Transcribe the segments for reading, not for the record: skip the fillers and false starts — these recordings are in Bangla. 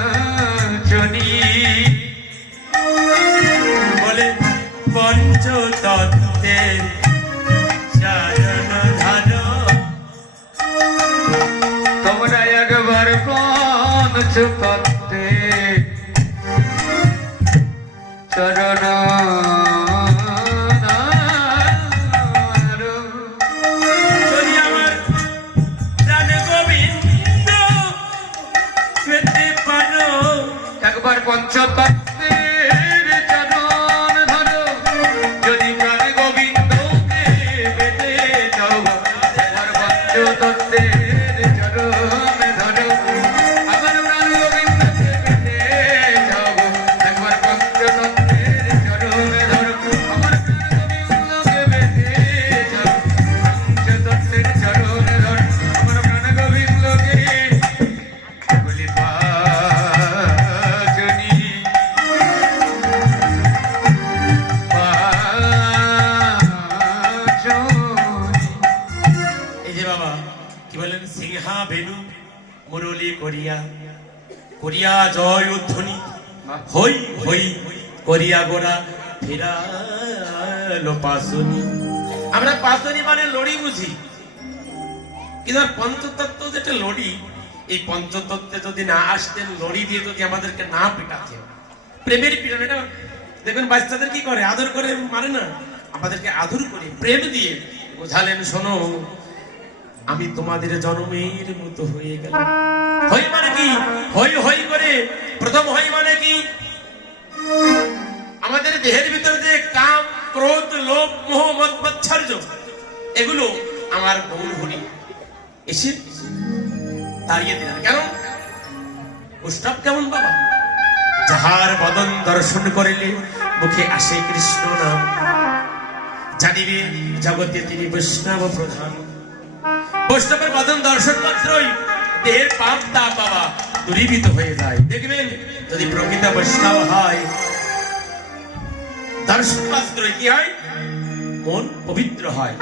পাজনি বলে পঞ্চতত্ত্বের চরণ ধারো। তোমরা একবার পঞ্চতত্ত্বে চরণ যদি আমার প্রাণ গোবিন্দ পেতে পারো, একবার পঞ্চতত্ত্বের চরণ ধরো, যদি প্রাণ গোবিন্দকে পেতে চাও, একবার পঞ্চতত্ত্বের চরণ ধরো, আমার প্রাণ গোবিন্দকে পেতে চাও, একবার পঞ্চতত্ত্বের চরণ ধরো, আমার প্রাণ গোবিন্দকে পেতে চাও, পঞ্চতত্ত্বের চরণ ধরো, আমার প্রাণ গোবিন্দকে বলি পাজনি এই যে বাবা কি বলেন, সিংহা বেনু মুরলী করিয়া করিয়া জয় উদ্ধনি, হই হই করিয়া গোরা ফিরালো পাসনি। আমরা পাসনি মানে লড়ি বুঝি, কিন্তু পঞ্চতত্ত্ব যেটা লড়ি, এই পঞ্চতত্ত্বে যদি না আসতেন, লড়ি দিয়ে যদি আমাদেরকে না পিটাতেন, প্রেমের পিটান। এটা দেখুন বাচ্চাদের কি করে, আদর করে মারে না, আমাদেরকে আদর করে প্রেম দিয়ে বোঝালেন, শোনো আমি তোমাদের জন্মের মতো হয়ে গেল। হই মানে কি, হই হই করে প্রথম হই মানে কি, আমাদের দেহের ভিতরে যে কাম ক্রোধ লোভ মোহ মদ মৎসর্য, এগুলো আমার গৌর হরি এসে দাঁড়িয়ে দিলেন। কেন? উৎসব কেমন বাবা, যাহার বদন দর্শন করিলে মুখে আসে কৃষ্ণ নাম, জানিবে জগতে তিনি বৈষ্ণব প্রধান। বৈষ্ণবের বদন দর্শন মাত্রই দেহের পাপ তাপ বাবা দূরীভূত হয়ে যায়। দেখবেন যদি প্রকৃত বৈষ্ণব হয়, দর্শন মাত্রই কি হয়, মন পবিত্র হয়।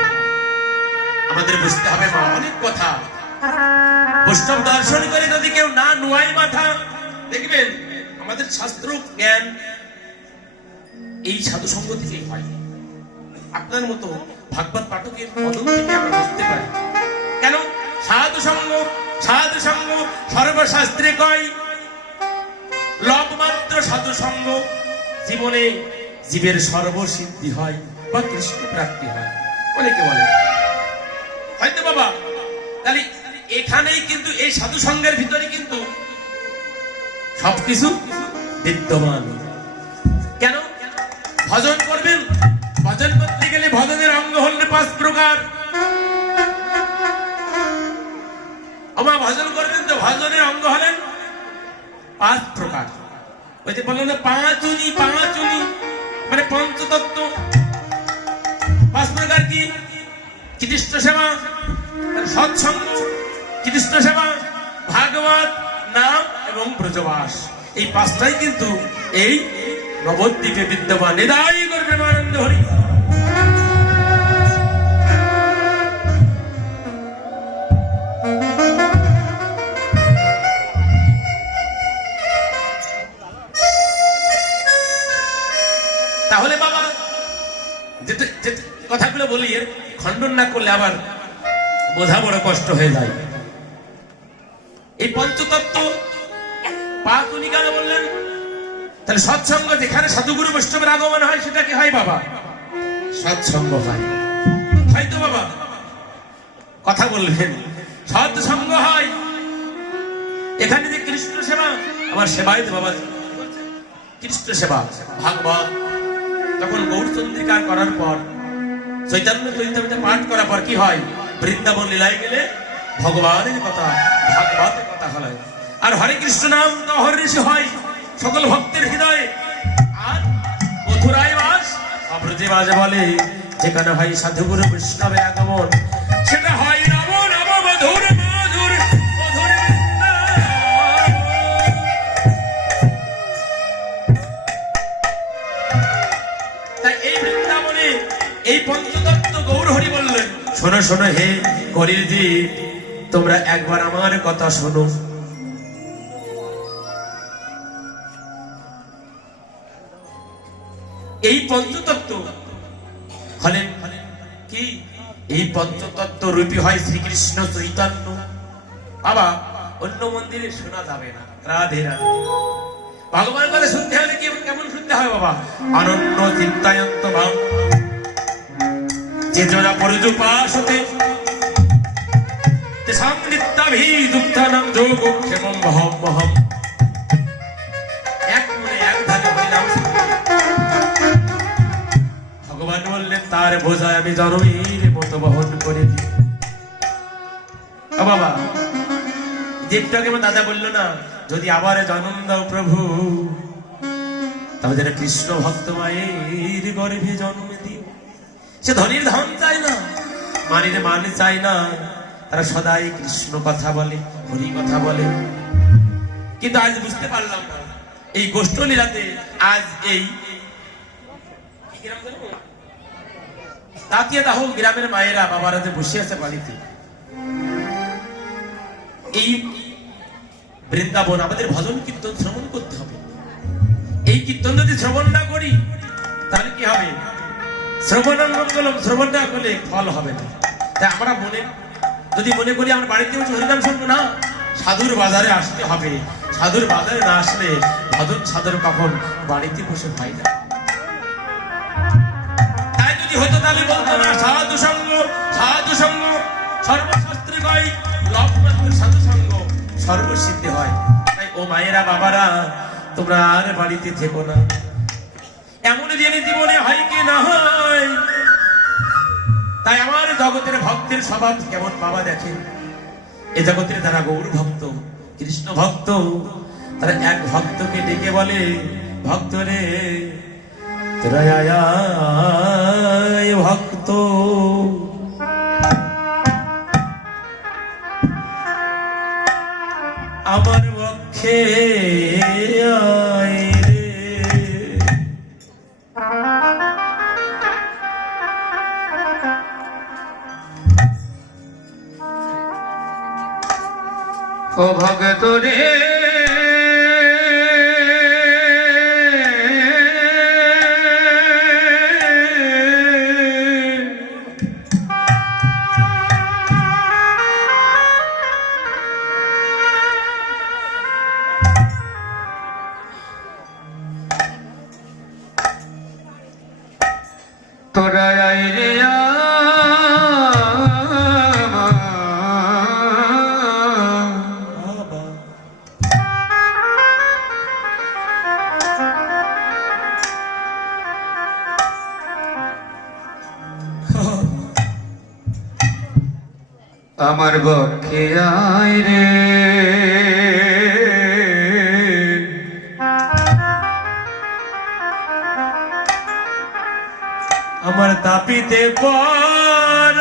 আমাদের বুঝতে হবে মা অনেক কথা, বৈষ্ণব দর্শন করে যদি কেউ না নুয়াই মাথা, দেখবেন আমাদের শাস্ত্র জ্ঞান এই সাধু সঙ্গ থেকেই হয়। আপনার মতো ভাগবত পাঠকের বদল থেকে আমরা বুঝতে পারি। কেন? সাধু সঙ্গ, সাধু সঙ্গ সর্বশাস্ত্রে কয়, লবমাত্র সাধু সঙ্গ জীবনে জীবের সর্বসিদ্ধি হয় বা কৃষ্ণ প্রাপ্তি হয়, অনেকে বলে হয়তো বাবা। তাহলে এখানেই কিন্তু এই সাধু সঙ্গের ভিতরে কিন্তু সবকিছু বিদ্যমান। কেন? ভজন করবেন, ভজন করতে গেলে ভজনের অঙ্গ হলেন 5 প্রকার। আমার ভজন করবেন তো ভজনের অঙ্গ হলেন 5 প্রকার। ওই যে বললেন পাঁচুনি, পাঁচুনি মানে পঞ্চতত্ত্ব। 5 প্রকার কি? কৃষ্ণ সেবা, সৎসঙ্গ, কৃষ্ণ সেবা, ভাগবত নাম এবং ব্রজবাস। এই 5টাই কিন্তু এই নবদ্বীপে বিদ্যমান। নিদাই করবে আনন্দ হরি। তাহলে বাবা যেটা কথাগুলো বলি, এর খণ্ডন না করলে আবার বোঝা বড় কষ্ট হয়ে যায়। এই পঞ্চতত্ত্ব 5 উনি কেন বললেন? তাহলে সৎসঙ্গ, যেখানে সাধুগুরু বৈষ্ণবের আগমন হয়, সেটা কি হয় বাবা? সৎসঙ্গ হয়। হয়তো বাবা কথা বলবেন, সৎসঙ্গ হয়। এখানে যে কৃষ্ণ সেবা, আমার সেবায় তো বাবা কৃষ্ণ সেবা, ভাগবত তখন গৌরচন্দ্রিকা করার পর, চৈতন্য চরিতামৃত পাঠ করার পর কি হয়? বৃন্দাবন লীলায় গেলে ভগবানের কথা, ভাগবতের কথা হয়। আর হরে কৃষ্ণ নাম তো অহর্নিশি হয় সকল ভক্তের হৃদয়ে। আর মথুরায় বাস, ব্রজে বাস বলে, যেখানে হয় সাধুগুরু বৈষ্ণবের আগমন, সেটা হয় নব নব মধুর মধুর মধুর বৃন্দাবন। তাই এই বৃন্দাবনে এই পঞ্চতত্ত্ব গৌর হরি বললেন, শোনো শোনো হে কলির দ্বীপ, তোমরা একবার আমার কথা শোনো। এই পঞ্চতত্ত্ব হলেন কি? এই পঞ্চতত্ত্ব রূপী হয় শ্রীকৃষ্ণ চৈতন্য। বাবা, অন্য মন্দিরে শোনা যাবে না। রাধে রাধে। ভগবানের কথা শুনতে হলে কি কেমন শুনতে হয় বাবা? অনন্য চিন্তায়ন্ত ভাব যে জোড়া পরিদুপাসতে তেষাং নিত্যাভিযুক্তানাং যোগক্ষেমং মহম্মহম। এক মনে এক ধানে হরিনাম শুনতে। ভগবান বললেন তার বোঝায় আমি জনমের মতো বহন করে দিই। বাবা, দেবটাকে আমার দাদা বললো না, যদি আবার জন্ম দাও প্রভু, তবে যেন কৃষ্ণ ভক্ত মায়ের গর্ভে জন্ম দিও। সে ধনীর ধন চায় না, মানির মান চায় না, তারা সদাই কৃষ্ণ কথা বলে, হরি কথা বলে। কিন্তু আজ বুঝতে পারলাম না, এই গোষ্ঠ লীলাতে আজ এই তাকিয়ে দাহ গ্রামের মায়েরা বাবারা যে বসে আছে বাড়িতে, এই বৃন্দাবন আমাদের ভজন কীর্তন শ্রবণ করতে হবে। এই কীর্তন যদি শ্রবণ না করি তাহলে কি হবে? শ্রবণামঙ্গলম, শ্রবণ না করলে ফল হবে না। তাই আমরা যদি মনে করি আমরা বাড়িতে বসে হরিনাম শুনবো না, সাধুর বাজারে আসতে হবে। সাধুর বাজারে না আসলে ভজন সাধুর কখন বাড়িতে বসে হয় না। তাই যদি হতো তাহলে বলতো না সাধু সঙ্গ, সাধু সঙ্গ সর্বশাস্ত্রে কয়, লবমাত্র সাধু সঙ্গ সর্বসিদ্ধি হয়। তাই ও মায়েরা বাবারা, তোমরা আর বাড়িতে থেকো না। এমন জেনে জীবনে হয় কি না হয়। তাই আমার জগতের ভক্তের স্বভাব কেমন বাবা দেখেন। এ জগতের যারা গৌর ভক্ত, কৃষ্ণ ভক্ত, তারা এক ভক্তকে ডেকে বলে, ভক্ত রে তোরা আয় ভক্ত, আমার পক্ষে আয় রে। ও ভগত রে তোরা আয় রে আমার পক্ষে আয় রে। আমার তাপিতে পর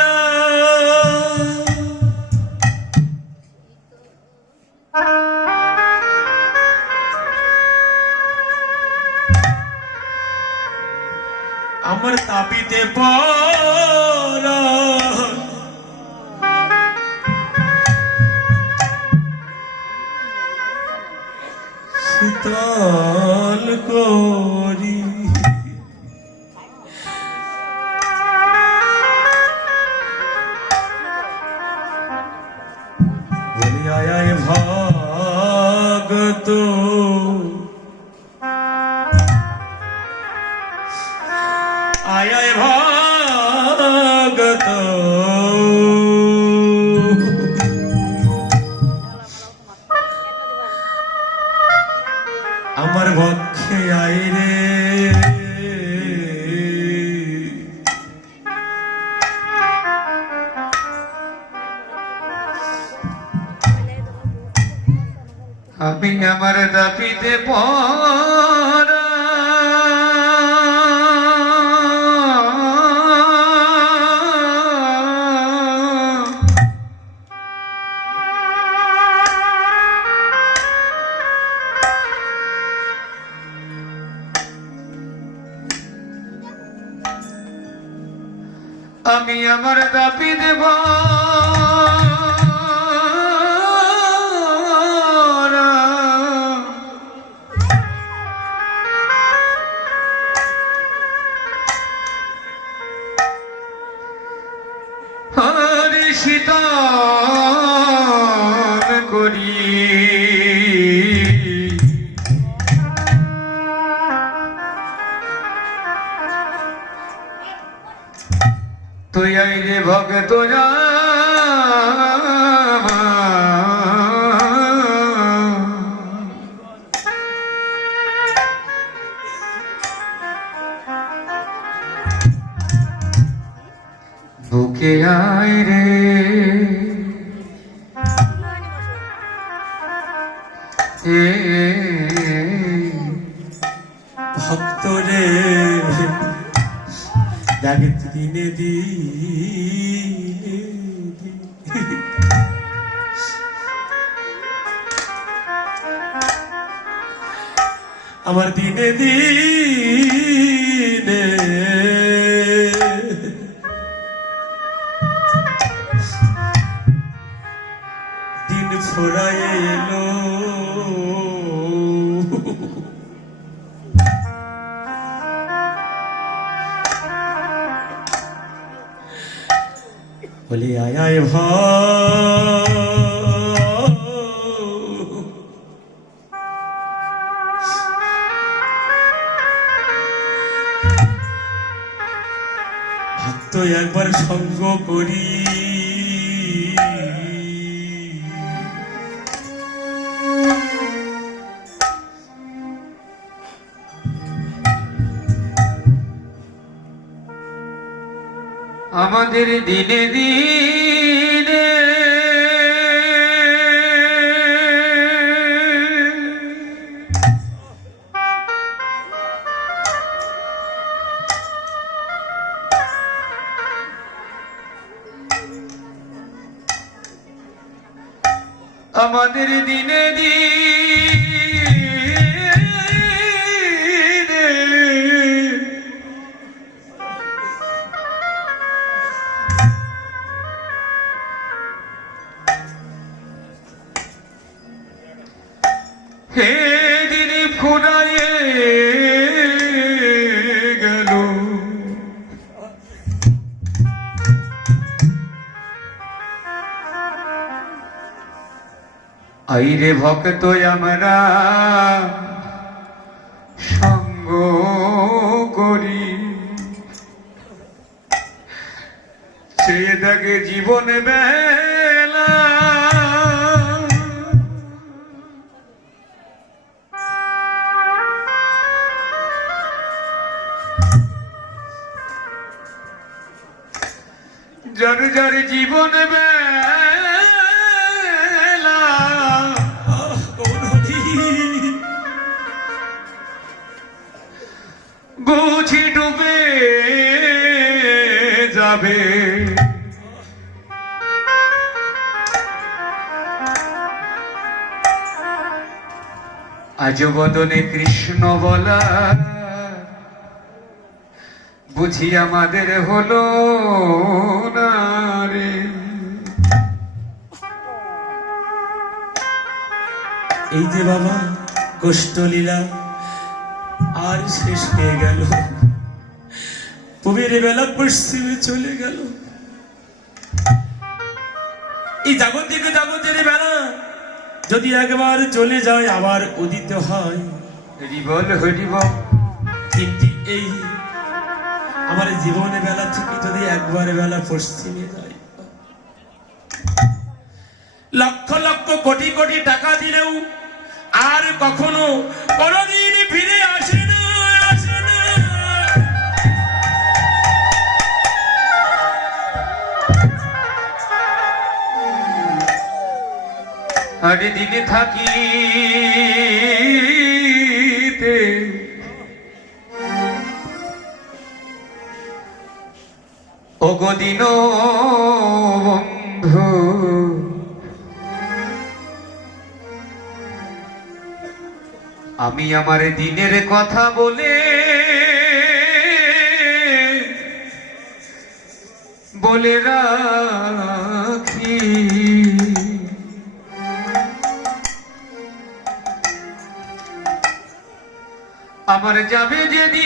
আমার তাপিতে পর শীতল করি বলি আয় ভগত, আয় ভগত, আমার পক্ষে আয় রে। আমি আমার দাপিতে পর আমি আমার দাবি দেব হরি শীতল করি তুই আইরে ভগত বুকে আইরে ভক্ত রে ডাকে দিনে আমার দিনে দিনে দিন ছড়ায় এলো বলে আয় আয় ভক্ত একবার সঙ্গ করি আমাদের দিনে দিনে আমাদের দিনে হে দিন ফুরায়ে গেল আইরে ভক্ত আমরা সঙ্গ করি সে দেখে জীবন বেলা যার যার জীবন বেলা বুঝি ডুবে যাবে আজ বদনে কৃষ্ণ বলা বুঝি আমাদের হলো না রে। এই যে বাবা কষ্টলীলা আর শেষ হয়ে গেল, পবির বেলা পশ্চিমে চলে গেল। এই জাগতিক বেলা যদি একবার চলে যায় আবার উদিত হয়। হরিবল হরিবল। কিন্তু এই আমার জীবনে বেলা থেকে যদি একবার বেলা পশ্চিমে যায়, লক্ষ লক্ষ কোটি কোটি টাকা দিলেও আর কখনো কোনদিন ফিরে আসে না, আসে না। আর দিনে থাকিতে ওগদিন বন্ধু আমি আমার দিনের কথা বলে বলে রাখি আমার যাবে যেদিন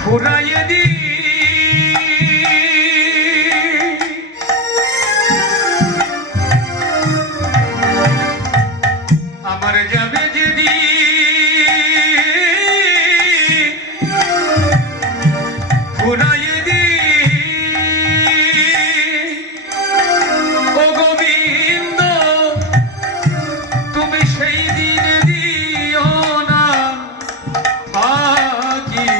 ফুরাইয়ে দি আমার যাবে যেদিন ফুরাইয়ে দি ও গোবিন্দ তুমি সেই দিন দিও না ফাঁকি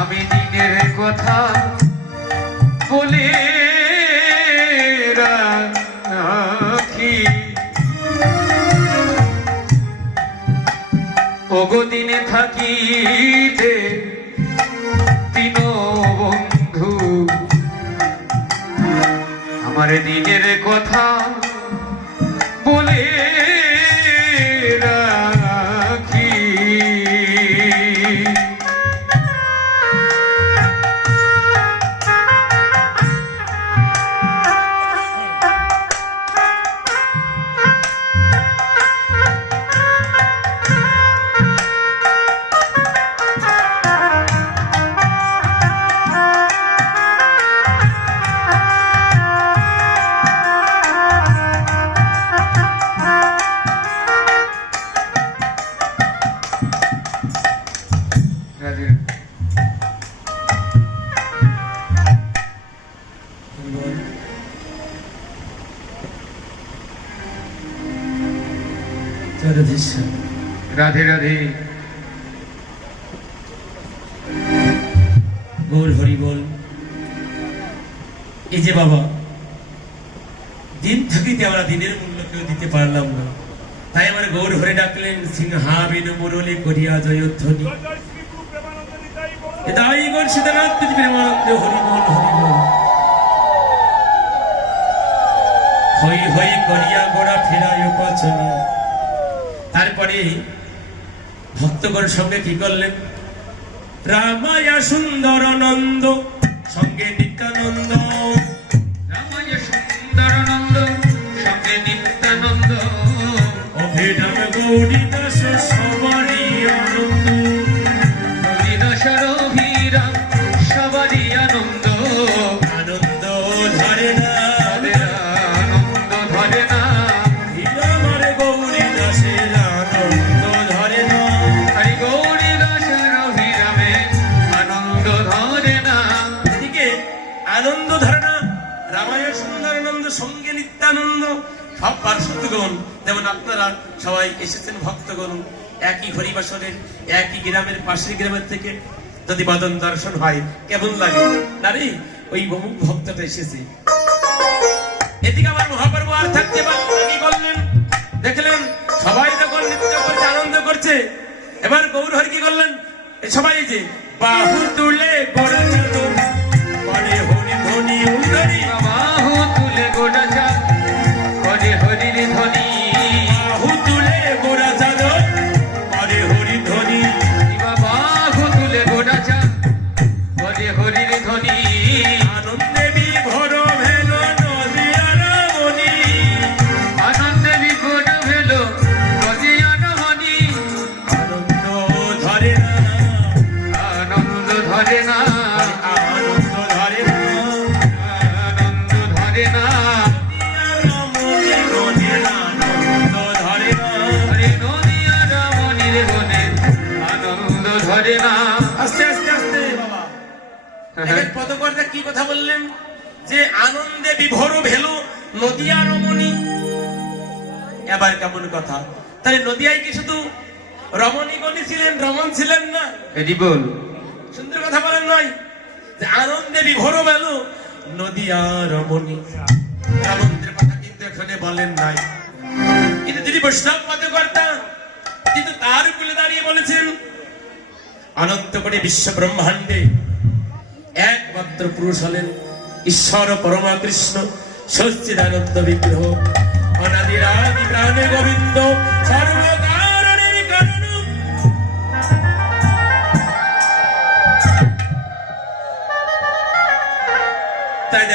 আমি দিনের কথা বলে রাখি ওগো দিনে থাকিতে তিন বন্ধু আমার দিনের কথা বলে রাখি রাধে রাধে রাধে গৌর হরি বল। এই যে বাবা, দিন থাকিতে আমরা দিনের মূল্য কেউ দিতে পারলাম না, তাই আমার গৌর হরে ডাকলেন সিংহা বিনু মুরলি করিয়া জয়ধ্বনি। এটাই গৌর সীতানাথ প্রেমানন্দ হরি বল হরি বল। হই হই করিয়া গোড়া ফেরায় পাচনি। তারপরে ভক্তগণ সঙ্গে কি করলেন? রামায়া সুন্দর নন্দ সঙ্গে নিত্যানন্দ, রামায় সুন্দরানন্দ সঙ্গে নিত্যানন্দ অভিরাম গৌরী দাস সবারই আনন্দ। হরিদাসর অভিরাম সবারই আনন্দ আনন্দ ধরে না আনন্দ ধরে না হীরামার গৌরী দাসের আনন্দ ধরে না। হরি গৌরী দাসের অভিরামে আনন্দ ধরে না এদিকে আনন্দ ধরে না, রামায়ণ সুন্দরানন্দ সঙ্গে নিত্যানন্দ। সব পার্শ্বদগণ যেমন আপনারা সবাই এসেছেন ভক্তগণ, একই হরিবাসনের একই গ্রামের পাশের গ্রামের থেকে যদি বাদন দর্শন হয় কেমন লাগে না রে? ওই বহু ভক্তটা এসেছে। এদিকে আমার মহাপ্রভু আর থাকতে পারলেন না, কি করলেন? দেখলেন সবাই যখন নৃত্য করছে আনন্দ করছে, এবার গৌর হরি কি করলেন? এই সবাই যে বাহু তুলে গড়ে চালু করে হরি ধ্বনি উন্দরি। বাহু তুলে গোটা চাল হরি হরির ধ্বনি বাহু তুলে গোড়া চালু করে হরি ধ্বনি। বাহু তুলে গোটা চাল হরি হরির ধ্বনি আনন্দে বিভোর ভেল নদিয়ার মণি। আনন্দে বিভোর ভেল নদিয়ার মণি আনন্দ ধরে না, আনন্দ ধরে না আনন্দ ধরে না, আনন্দ ধরে না নদিয়ার মণির আনন্দ ধরে না। হরে নদিয়ার মণির বনে আনন্দ ধরে না আস্তে আস্তে আস্তে বাবা দেখেন পদকর্তা কি কথা বললেন? যে আনন্দে বিভোর ভেল নদিয়া রমণী। এবার কেমন কথা? তাহলে নদিয়ায় কি শুধু রমণীগণই ছিলেন, রমণ ছিলেন না? এটি বল সুন্দর কথা বলেন নয় যে আনন্দে বিভোর ভেল নদিয়া রমণী। রামন্দ্রের কথা কিন্তু এখানে বলেন নাই, কিন্তু তিনি বৈষ্ণব পদকর্তা, কিন্তু তার উপরে দাঁড়িয়ে বলেছেন অনন্ত কোটি বিশ্ব ব্রহ্মাণ্ডে একমাত্র পুরুষ হলেন ঈশ্বর পরমা কৃষ্ণ সচ্চিদানন্দ বিগ্রহ অনাদির আদি প্রাণে গোবিন্দ সর্বকারণের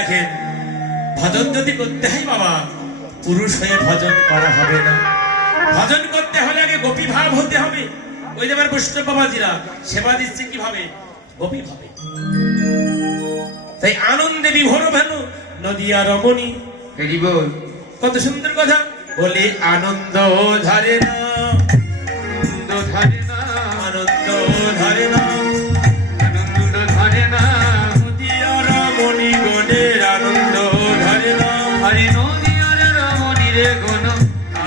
দেখেন, ভজন যদি করতে হয় বাবা, পুরুষ হয়ে ভজন করা হবে না। ভজন করতে হলে আগে গোপী ভাব হতে হবে। ওই যে আমার বৈষ্ণব বাবাজিরা সেবা দিচ্ছে কিভাবে? গোপী ভাবে। তাই আনন্দে বিভোর ভেন নদিয়া রমণী। হরি বল। কত সুন্দর কথা বলে, আনন্দ ধরে না, আনন্দ ধরে না, আনন্দ ধরে না, আনন্দ ধরে না, নদিয়া রমণী গণের আনন্দ ধরে না। হরি নদিয়ার রমণীর গুণ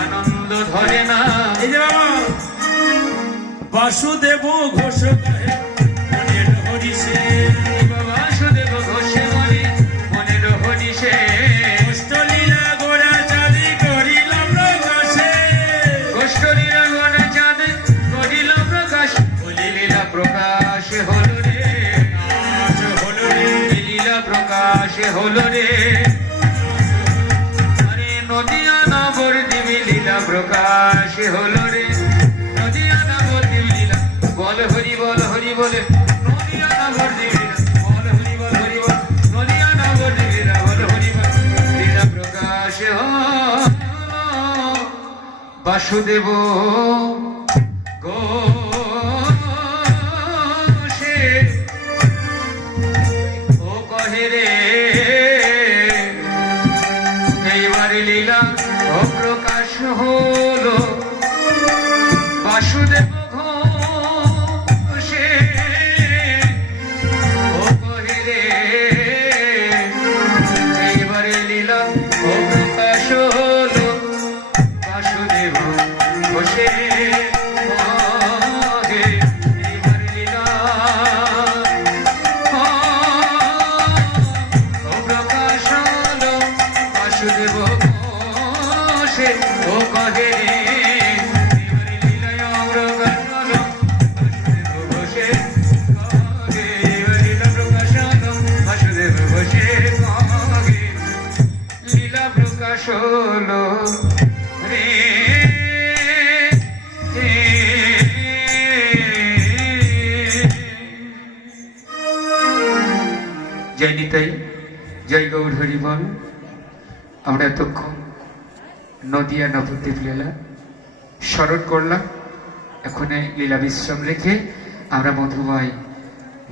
আনন্দ ধরে না। এই যে বাবা বাসুদেব ঘোষ কহে মনের হরিষে, বাসুদেব ঘোষে বলে মনের হরিষে, অষ্টলীলা গোড়া চাঁদি করিল প্রকাশে, গোষ্ঠলীলা গড়ে চাঁদ করিল প্রকাশ, লীলা প্রকাশ হল রে, আজ হল রে, লীলা প্রকাশ হল রে। আরে নদিয়া নগর দেবী লীলা প্রকাশ হল রে, নদিয়া নগর দেবী লীলা বল হরি বল হরি বলে, নদিয়া নগর দেবী লীলা বল হরি বল হরি বল, নদিয়া নগর দেবী লীলা বল হরি বল, লীলা প্রকাশ হল বাসুদেব ঘোষে ও কহে রে, এইবারে লীলা ও প্রকাশ হলো বাসুদেব ঘোষে ও কহে রে, এইবারে লীলা ও প্রকাশ হলো বাসুদেব ঘোষে কহে, এইবারে লীলা ও প্রকাশ হলো বাসুদেব ঘোষে ও কহে রে, এইবারে লীলায় প্রকাশ হলো বাসুদেব ঘোষে কহে, এইবারে লীলা প্রকাশ হলো বাসুদেব ঘোষে কহে, লীলা প্রকাশ হলো রে। জয় নিতাই, জয় গৌর হরি বল। আমরা এতক্ষণ নদিয়া নবদ্বীপ লীলা স্মরণ করলাম। এখন এই লীলা বিশ্রাম রেখে আমরা মধুময়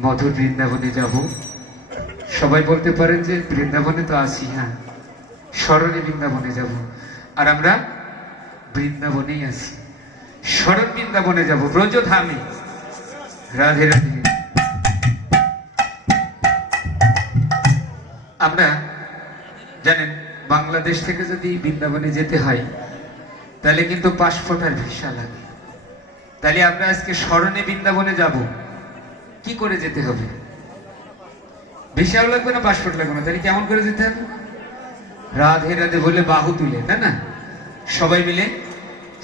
মধুর বৃন্দাবনে যাব। সবাই বলতে পারেন যে বৃন্দাবনে তো আসি, হ্যাঁ, স্মরণে বৃন্দাবনে যাব। আর আমরা বৃন্দাবনেই আছি, স্মরণ বৃন্দাবনে যাব, ব্রজধামে। রাধে রাধে। আমরা জানেন বাংলাদেশ থেকে যদি বৃন্দাবনে যেতে হয় তাহলে কিন্তু পাসপোর্ট আর ভিসা লাগে। তাহলে আমরা আজকে স্মরণে বৃন্দাবনে যাব, কি করে যেতে হবে? ভিসাও লাগবে না, পাসপোর্ট লাগবে না, তাহলে কেমন করে যেতে হবে? রাধে রাধে বলে বাহু তুলে, তাই না? সবাই মিলে।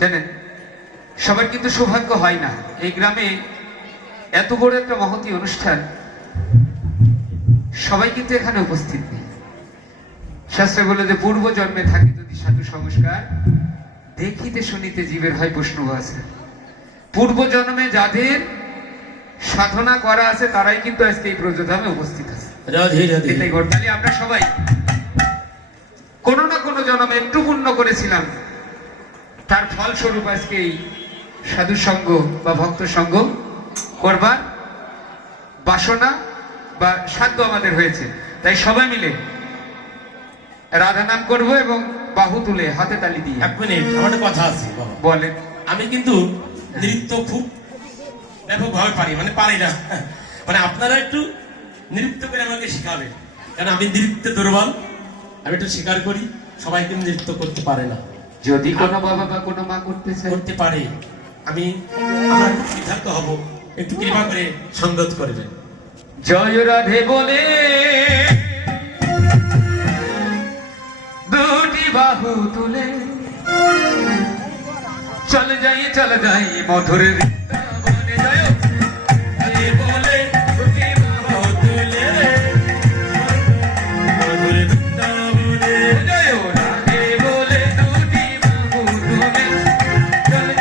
জানেন সবার কিন্তু সৌভাগ্য হয় না। এই গ্রামে এত বড় একটা মহতী অনুষ্ঠান, সবাই কিন্তু এখানে উপস্থিত নেই। শাস্ত্রে বলে যে পূর্ব জন্মে থাকে যদি সাধু সংস্কার, দেখিতে শুনিতে জীবের হয় বৈষ্ণব আছে। পূর্ব জন্মে যাদের সাধনা করা আছে তারাই কিন্তু আজকে এই ব্রজধামে উপস্থিত আছে। রাধে রাধে। এটাই ঘটনালি আমরা সবাই কোনো না কোনো জন্মে একটু পুণ্য করেছিলাম, তার ফলস্বরূপ আজকে এই সাধু সঙ্গ বা ভক্ত সঙ্গ করবার বাসনা বা সাধ্য আমাদের হয়েছে। তাই সবাই মিলে রাধা নাম করবো এবং বাহু তুলে হাতে তালি দিয়ে। এক মিনিট, আমার একটা কথা আছে বাবা। বলেন। আমি কিন্তু নৃত্য খুব ব্যাপকভাবে পারি, মানে পারি না, মানে আপনারা একটু নৃত্য করে আমাকে শেখাবেন, কারণ আমি নৃত্য দুর্বল। আমি একটু স্বীকার করি, সবাই কিন্তু নৃত্য করতে পারে না। যদি কোনো বাবা বা কোনো মা করতে চায়, করতে পারে, আমি আমার সিদ্ধান্ত হব, একটু কৃপা করে সঙ্গত করবেন। জয় রাধে বলে দুটি বাহু তুলে চলে যাই মধুর বৃন্দাবনে। জয় রাধে বলে দুটি বাহু তুলে মধুর বৃন্দাবনে, জয় রাধে বলে দুটি বাহু তুলে চলে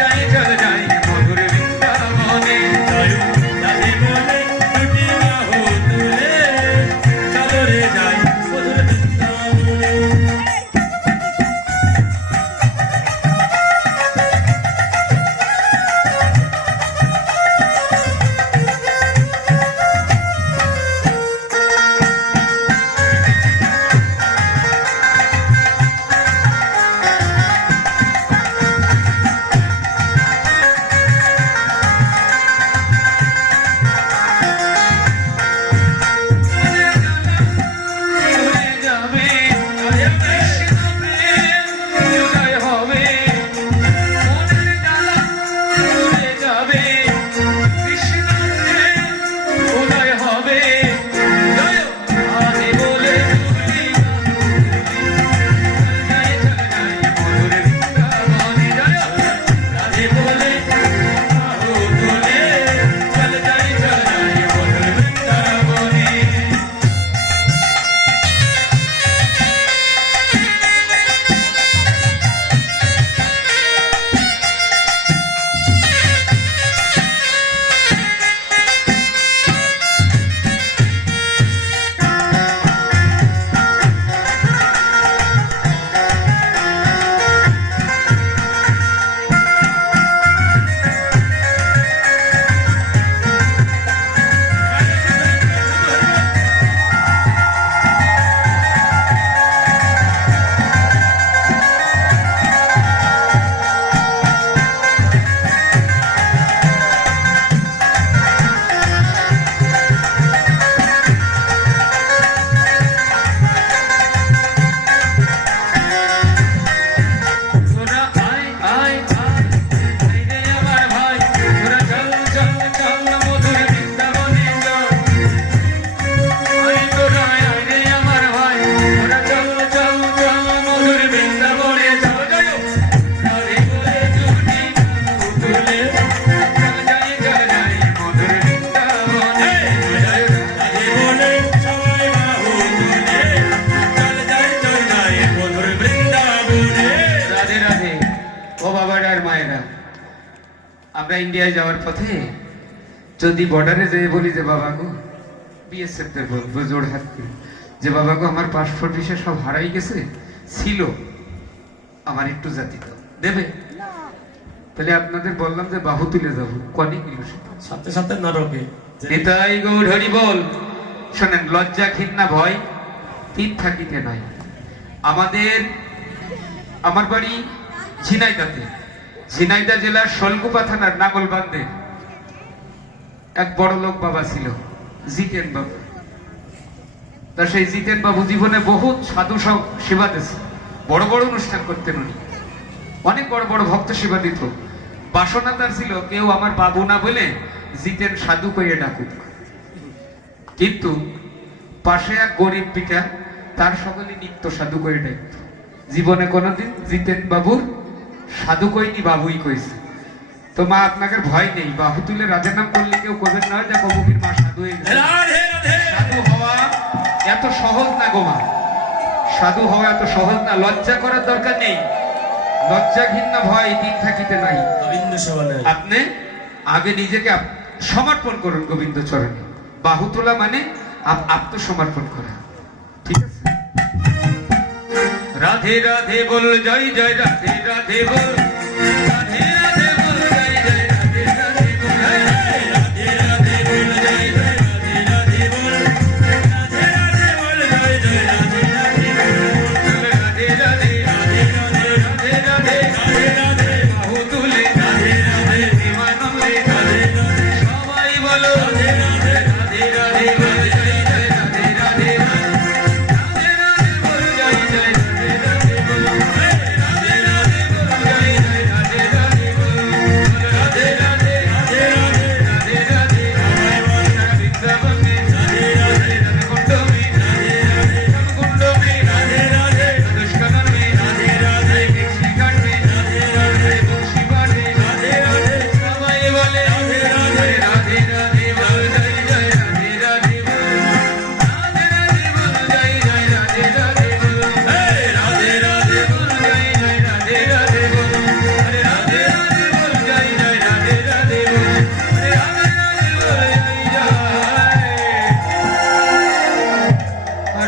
যাই মধুর বৃন্দাবনে। জয় রাধে বলে দুটি বাহু তুলে চলো রে যাই মধুর আমরা ইন্ডিয়ায় যাওয়ার পথে যদি বর্ডারে যেয়ে বলি যে বাবা গো, বিএসএফ দের বলবো জোড় হাত দিয়ে যে বাবা গো আমার পাসপোর্ট ভিসা সব হারাই গেছে, ছিল আমার একটু জাতি দাও, দেবে? তাহলে আপনাদের বললাম যে বাহু তুলে যাবো, কনে গেল সাথে সাথে নরকে। নিতাই গৌর হরি বল। শোনেন, লজ্জা ঘৃণা ভয় তিন থাকিতে নাই। আমার বাড়ি ঝিনাইদাতে, ঝিনাইদা জেলার শলকুপা থানার নাগলবান্ধে এক বড় লোক বাবা ছিল, জিতেন বাবু। তা সেই জিতেন বাবু জীবনে বহুত সাধু সব সেবা দিয়েছে, বড় বড় অনুষ্ঠান করতেন উনি, অনেক বড় বড় ভক্ত সেবা দিত। বাসনা তার ছিল কেউ আমার বাবু না বলে জিতেন সাধু কইয়ে ডাকুক। কিন্তু পাশে এক গরিব পিতা, তার সকলে নিত্য সাধু কইয়ে ডাকত। জীবনে কোনোদিন জিতেন বাবুর সাধু কইনি, বাবুই কইছে। তো মা আপনাকে ভয় নেই, বাহু তুলে রাজের নাম করলে কেউ করবেন না যে কবকির মা সাধু হয়ে গেছে। সাধু হওয়া এত সহজ না গো মা, সাধু হওয়া এত সহজ না। লজ্জা করার দরকার নেই, লজ্জা ঘৃণা ভয় দিন থাকিতে নাই। আপনি আগে নিজেকে সমর্পণ করুন গোবিন্দ চরণে। বাহু তোলা মানে আত্মসমর্পণ করা, ঠিক আছে? রাধে রাধে বল, জয় জয় রাধে রাধে বল, রাধে রাধে বল, জয় জয় রাধে রাধে বল, রাধে রাধে বল, জয় জয় রাধে রাধে বল, রাধে রাধে বল, জয় জয় রাধে রাধে বল, রাধে রাধে রাধে রাধে রাধে রাধে রাধে বাহু তুলে রাধে রাধে দিবানন্দে রাধে রাধে সবাই বলো রাধে রাধে রাধে রাধে বল, জয় জয় রাধে রাধে বল, রাধে রাধে বল, জয় জয় রাধে রাধে বল, রাধে রাধে বল, জয় জয় রাধে রাধে বল, রাধে রাধে রাধে রাধে রাধে রাধে বৃন্দাবনে রাধে রাধে রাধকুণ্ডমে রাধে রাধে রাধকুণ্ডমে রাধে রাধে দুষ্করণে রাধে রাধে বিক্ষিকাণ্ডে রাধে রাধে বংশীবাণে রাধে রাধে সবাই বলে রাধে রাধে রাধে রাধে বল, জয় জয় রাধে রাধে বল, রাধে রাধে বল, জয় জয় রাধে রাধে বল, রাধে রাধে বল, জয় জয় রাধে রাধে বল, আরে রাধে রাধে বল, জয় জয় রাধে রাধে বল, আরে রাধে রাধে বল, জয় জয়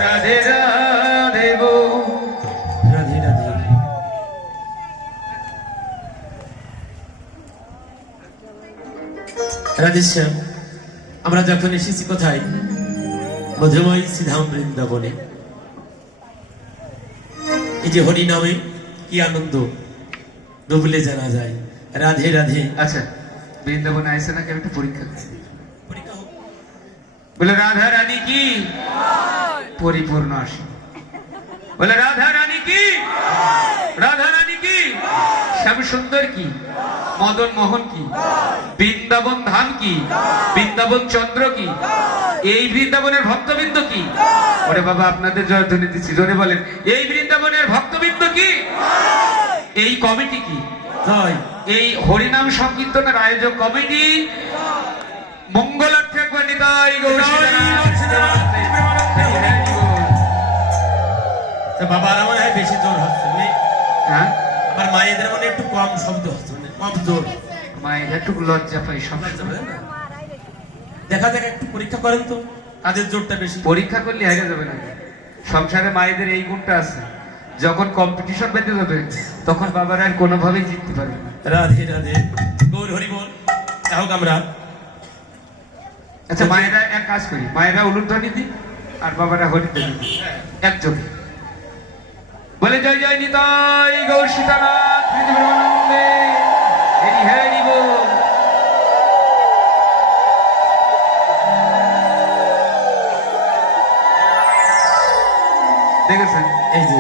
রাধে রাধে বল। রাধে রাধে। রাধেশ্যাম, আমরা যখন এসেছি কোথায়? মধুময় শ্রীধাম বৃন্দাবনে। এই যে হরি নামে কি আনন্দ ডুবলে জানা যায়। রাধে রাধে। আচ্ছা, বৃন্দাবনে আইসে নাকি একটা পরীক্ষা দিছি। পরীক্ষা হোক। বলে রাধা রানী কি পরিপূর্ণ আসে, বলে রাধা রানী কি, রাধা রানী কি, শ্যাম সুন্দর কি, মদন মোহন কি, বৃন্দাবন ধাম কি, বৃন্দাবন চন্দ্র কি, এই বৃন্দাবনের ভক্তবৃন্দ কি? ওরে বাবা, আপনাদের জয়ধ্বনি দিচ্ছি, জোরে বলেন, এই বৃন্দাবনের ভক্তবৃন্দ কি, এই কমিটি কি, জয়। এই হরিনাম সংকীর্তনের আয়োজক কমিটি মঙ্গলার্থে একবার নিতাই গৌর বাবা আর আমার বেশি জোর হচ্ছে, হ্যাঁ, আবার মায়েদের মানে একটু কম শব্দ হচ্ছে, কম জোর। মায়ের একটু লজ্জা পাই সব। দেখা যাক, একটু পরীক্ষা করেন তো, কাজের জোরটা বেশি। পরীক্ষা করলে হেরে যাবে না। সংসারে মায়েদের এই গুণটা আছে, যখন কম্পিটিশন বেঁধে যাবে তখন বাবারা আর কোনোভাবেই জিততে পারবে না। রাধে রাধে, গৌর হরি বল। হোক আমরা। আচ্ছা, মায়েরা এক কাজ করি, মায়েরা উলুধ্বনি দিই আর বাবারা হরিধ্বনি দিই একযোগে। বলে জয় জয় নিতাই গৌর সীতানাথ পৃথিবীর হরি হরি বল। দেখেছেন, এই যে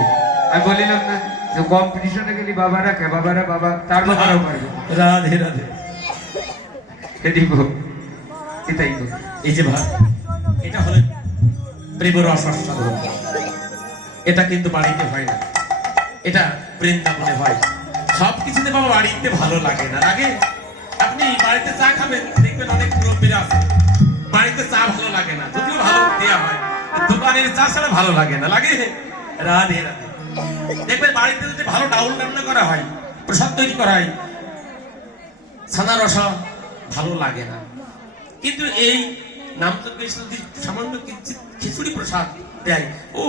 আমি বলিলাম না যে কম্পিটিশনে গেলি বাবারা কে, বাবারা বাবা তার বাবারাও পারবে। রাধে রাধে। হরি বল, এটাই বল। এই যে ভাই, এটা হলো প্রেমের অসাধারণ। এটা কিন্তু বাড়িতে হয় না, এটা বৃন্দাবনে হয়। সব কিছুতে বাবা বাড়িতে ভালো লাগে না, লাগে? আপনি বাড়িতে চা খাবেন, দেখবেন অনেক মুরব্বীরা আছে, বাড়িতে চা ভালো লাগে না, যদিও ভালো দেওয়া হয়, দোকানের চা ছাড়া ভালো লাগে না, লাগে? রাধে রাধে। দেখবেন বাড়িতে যদি ভালো ডাউল রান্না করা হয়, প্রসাদ তৈরি করা হয়, ছানা রসা ভালো লাগে না, কিন্তু এই নাম তো যদি সামান্য খিচুড়ি প্রসাদ দেয়, ও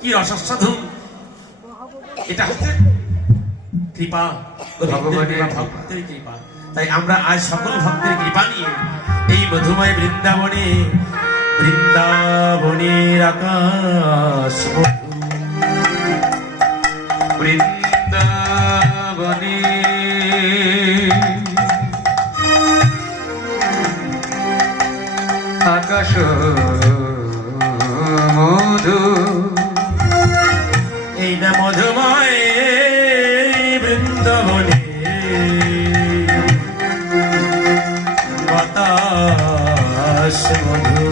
কি রসাস্বাদন! এটা হচ্ছে কৃপা, ভক্তের কৃপা। তাই আমরা আজ সকল ভক্তের কৃপা নিয়ে এই মধুময় বৃন্দাবনে, বৃন্দাবনের আকাশ বৃন্দাবনে আকাশ মধু, এই না মধুময় বৃন্দাবনে বাতাস মধু,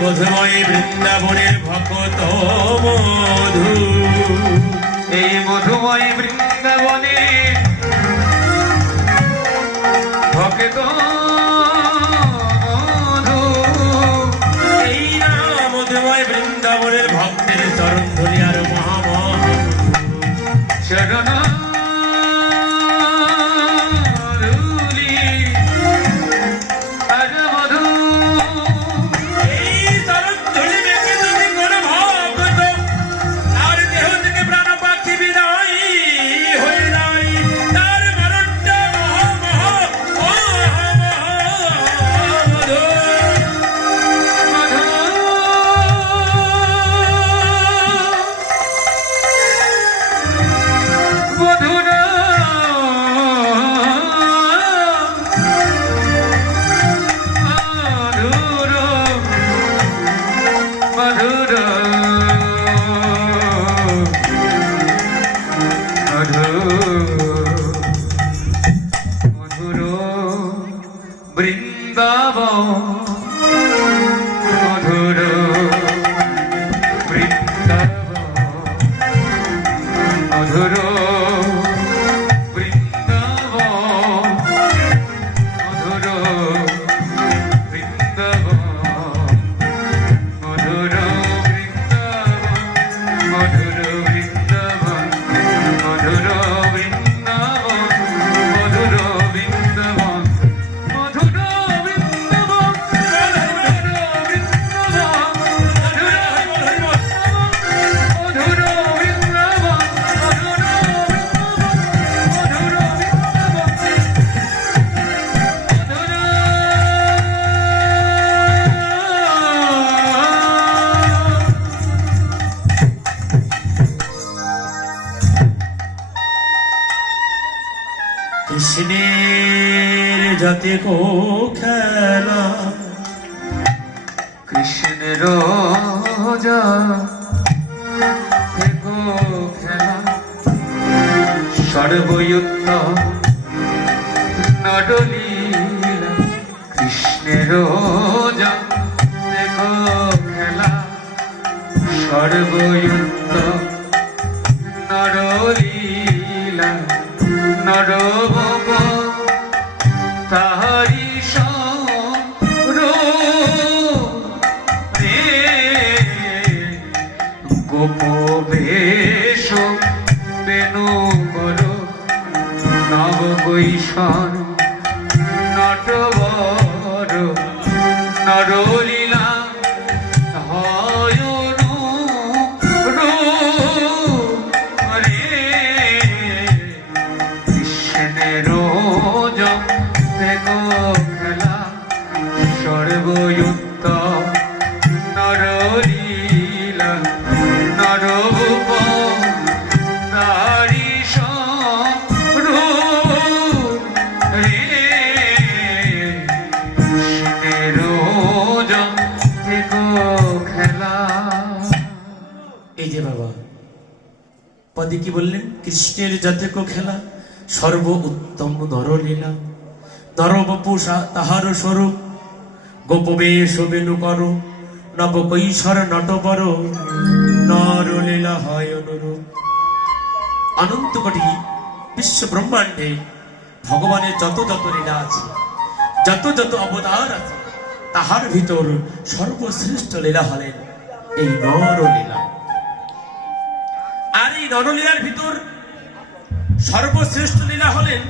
মধুময় বৃন্দাবনের ভক্ত মধু, এই মধুময় বৃন্দাবনে ভক্ত মধু, এই না মধুময় বৃন্দাবনের ভক্তের চরণ ধরি আর মহামহ চরণ বৃন্দাবন, মধুর বৃন্দাবন, মধুর বৃন্দাবন, মধুর বৃন্দাবন, মধুর বৃন্দাবন, মধুর বৃন্দাবন, মধুর বৃন্দাবন, মধুর বৃন্দাবন, কৃষ্ণের যাতে কো খেলা, কৃষ্ণের যাতে কো খেলা, সর্বযুক্ত নডলীলা, কৃষ্ণের যাতে কো খেলা, সর্বযুক্ত নডলীলা, নরবব তাহারি রে, গোপ বেশ বেনু কর নব গৈষণ নটবর, নরলীলা হয়নু রে, কৃষ্ণের দেখো খেলা, সর্বযুক্ত নরলীলা, নররূপ তারি স্বরূপ রে, কৃষ্ণের দেখো খেলা। এই যে বাবা পদে কি বললেন? কৃষ্ণের যাতে কো খেলা, সর্ব উত্তম নরলীলা। নরবপু তাহার স্বরূপ, গোপবেশ বেনু কর, নব কৈশোর নটবর, নরলীলা হয় অনুরূপ। অনন্ত কোটি বিশ্ব ব্রহ্মাণ্ডে ভগবানের যত যত লীলা আছে, যত যত অবতার আছে, তাহার ভিতর সর্বশ্রেষ্ঠ লীলা হলেন এই নরলীলা। আর এই নরলীলার ভিতর সর্বশ্রেষ্ঠ লীলা হলেন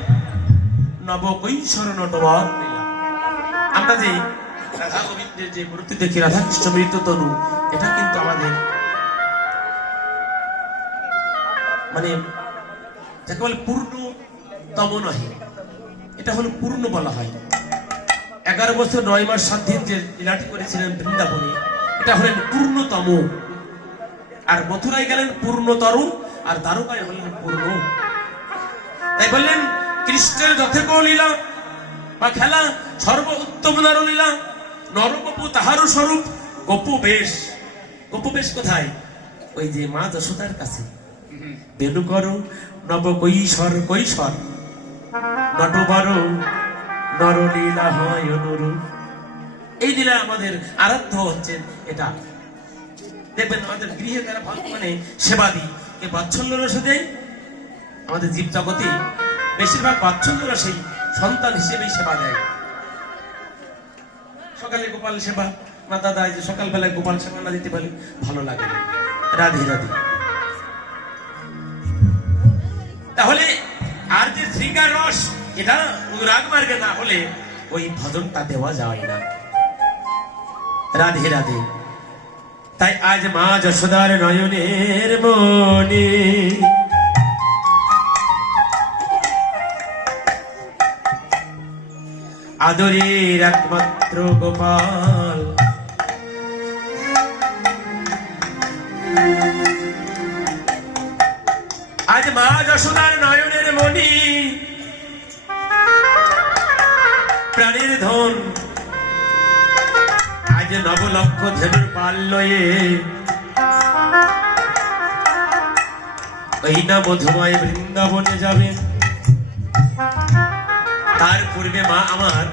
নবকৈশোর নটবর লীলা। আমরা যে রাধা গোবিন্দের যে মূর্তি দেখি, রাধাকৃষ্ণ মৃত তনু, এটা কিন্তু আমাদের মানে যাকে বলে পূর্ণতম নহে, এটা হলো পূর্ণ বলা হয়। 11 বছর 9 মাস 7 দিন যে লীলাটি করেছিলেন বৃন্দাবনে, এটা হলেন পূর্ণতম। আর মথুরায় গেলেন পূর্ণতর, আর দ্বারকায় হলেন পূর্ণ। তাই বললেন কৃষ্ণের যথেক লীলা বা খেলা সর্ব উত্তম নরলীলা। নরবপু তাহারও স্বরূপ, গোপবেশ। গোপবেশ কোথায়? ওই যে মা যশোদার কাছে। বেনু করো নব কৈশোর কৈশোর, নটবর, নরলীলা হয় অনুরূপ। এই লীলা আমাদের আরাধ্য হচ্ছেন। এটা দেখবেন আমাদের গৃহে যারা ভগবানে সেবা দিই, এই বাৎসল্য রসে দেয়। আমাদের জীব জগতে বেশিরভাগ বাৎসল্য রসেই সন্তান হিসেবেই সেবা দেয়। সকালে গোপাল সেবা, মা দাদা যে সকালবেলায় গোপাল সেবা না দিতে পারে ভালো লাগে না। রাধে রাধে। তাহলে আর যে শৃঙ্গার রস, এটা অনুরাগ মার্গে না হলে ওই ভজনটা দেওয়া যায় না। রাধে রাধে। তাই আজ মা যশোদার নয়নের মনে আদরের একমাত্র গোপাল, আজ মা যশোদার নয়নের মণি, প্রাণের ধন, আজ নবলক্ষ ধেনুর পাল লয়ে ওই না মধুময় বৃন্দাবনে যাবেন। তার পূর্বে মা আমার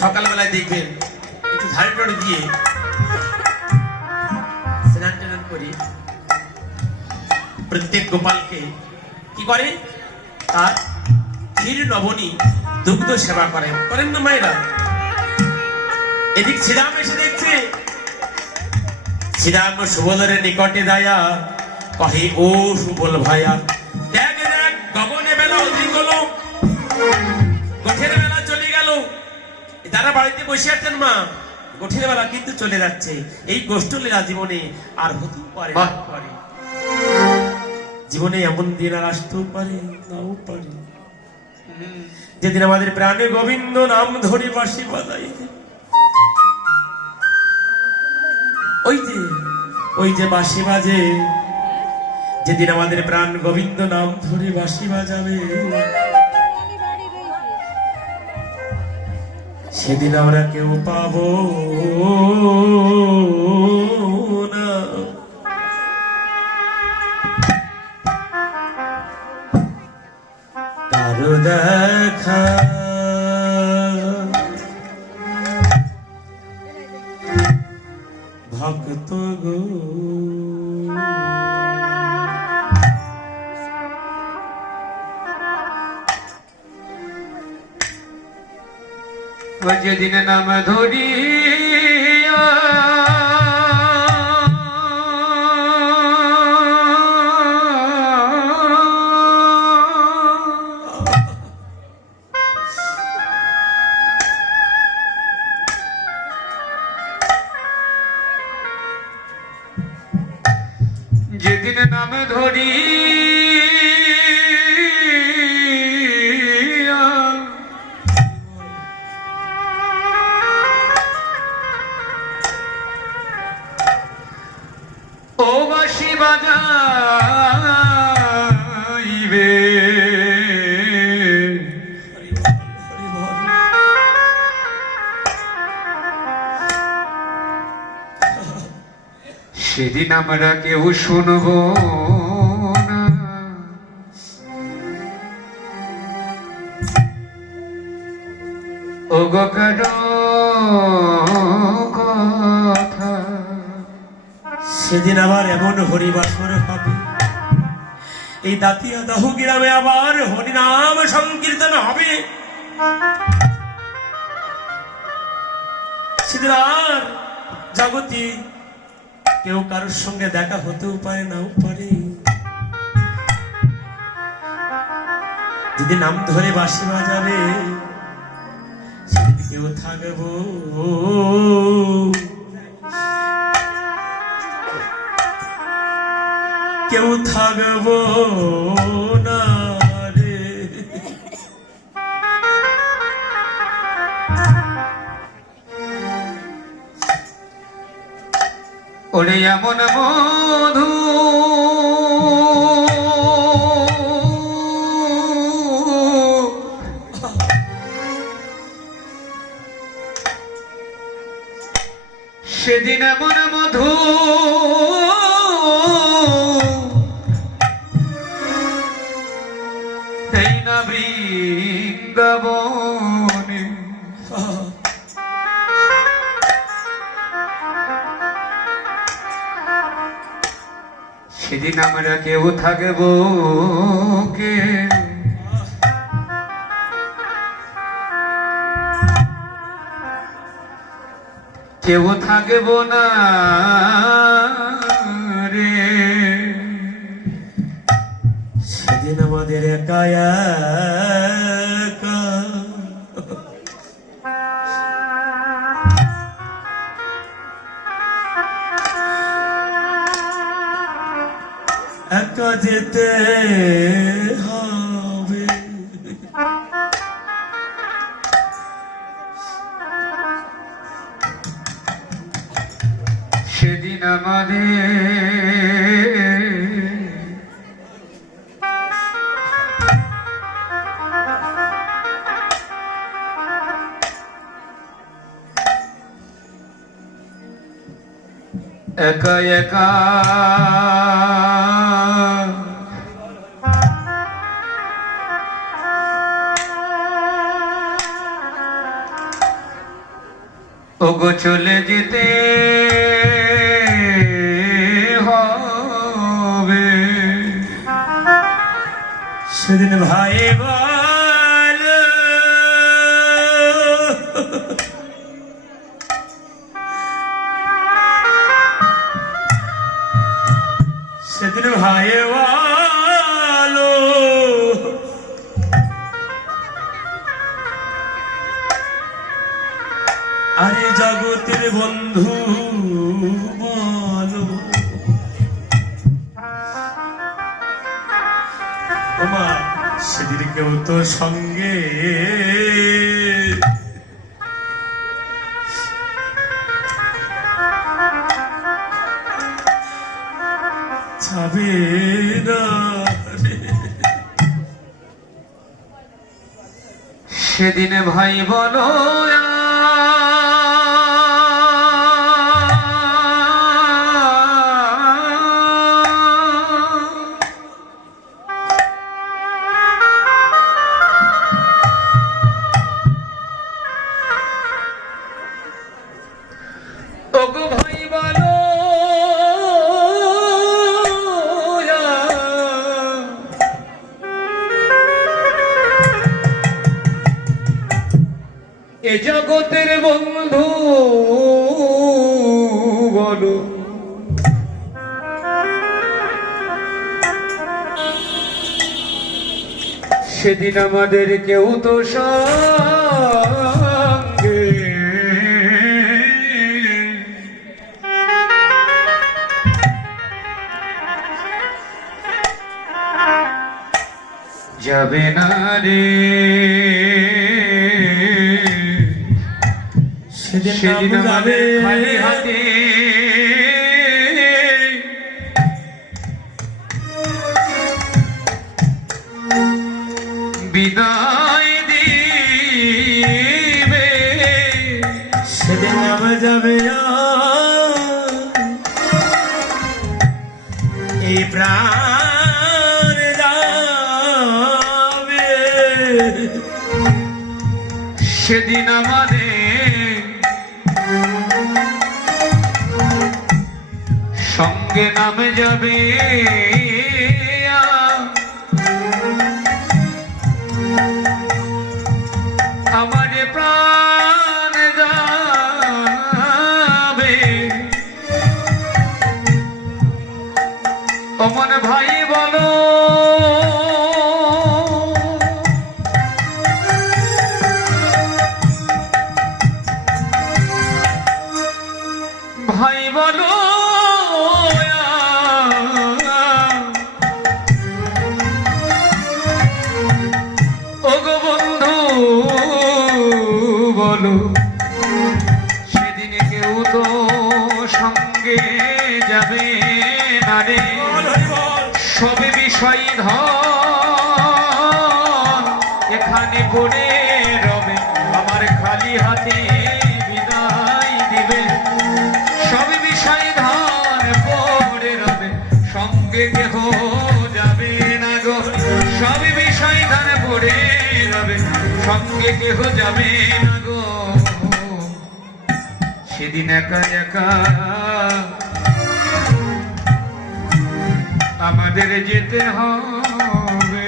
সকালবেলায় দেখবেন একটু ঝাড় টাড় দিয়ে স্নান টান করি, প্রত্যেক গোপালকে কি করে? তার ক্ষীর নবনী দুগ্ধ সেবা করেন। করেন না মায়েরা? এদিক শ্রীরাম এসে দেখছে, শ্রীরাম সুবলের নিকটে দায়া কহে, ও সুবল ভাইয়া, দেখ দেখ গগনে বেলা অধিক হলো, গোঠের বেলা চলে গেল। যারা বাড়িতে বসে আছেন মা, গোঠের বেলা কিন্তু চলে যাচ্ছে। এই গোষ্ঠলীলা জীবনে আর হতেও পারে, জীবনে এমন দিন আর আসতেও পারে, নাও পারে, যেদিন আমাদের প্রাণে গোবিন্দ নাম ধরে বাঁশি বাজাই। ওই যে বাঁশি বাজে, যেদিন আমাদের প্রাণ গোবিন্দ নাম ধরে বাঁশি বাজাবে, সেদিন আমরা কেউ পাবো না। কারো দেখা ভক্ত গো, যেদিন নাম ধরি যেদিন নাম ধরি ও বাঁশি বাজাইবে, সেদিন আমরা কেউ শুনবো না। ওগো কারো কথা সেদিন আবার এমন হরিবাসর হবে, এই দাতিয়া দাহু গ্রামে আবার হরিনাম সংকীর্তন হবে। সেদিন আর জগতে কেউ কারোর সঙ্গে দেখা হতেও পারে, নাও পারে। যদি নাম ধরে বাঁশি বাজাবে, সেদিন কেউ থাকবো কেউ থাকবো না রে। ওরে এমন মধু সেদিন এমন মধু এই না বৃন্দাবনে সেদিন আমরা কেউ থাকব কে কেউ থাকব না রে। সেদিন আমাদের একা একা একা যেতে হবে। সেদিন আমাদের একা একা ওগো চলে যেতে হবে। সেদিন ভাই বল সেদিন ভাই বলো আরে জগতের বন্ধু বলো, তোমার সেদিন কেউ তো সঙ্গে যাবে না রে। সেদিন ভাই বলো ওগো ভাই বলো এ জগতের বন্ধু বলো সেদিন আমাদের কেউ তো সঙ্গে যাবে না রে। সেদিন আমাদের খালি হাতে বিদায় দিবে। সেদিন নামে যাবে এই প্রাণ যাবে। সেদিন আমাদের সঙ্গে নামে যাবে আমার প্রাণ যাবে অমন ভাই বলো ভাই বলো ওগো বন্ধু বলো সেদিন কেউ তো সঙ্গে যাবে না রে সবে বিষয় ধন এখানে পড়ে রবে আমার খালি হাতে বিদায় দিবে সবে বিষয় ধন পড়ে রবে সঙ্গে কেহ যাবে না গো সবে বিষয় ধন পড়ে রবে সঙ্গে কেহ যাবে না গো সেদিন একা একা আমাদের যেতে হবে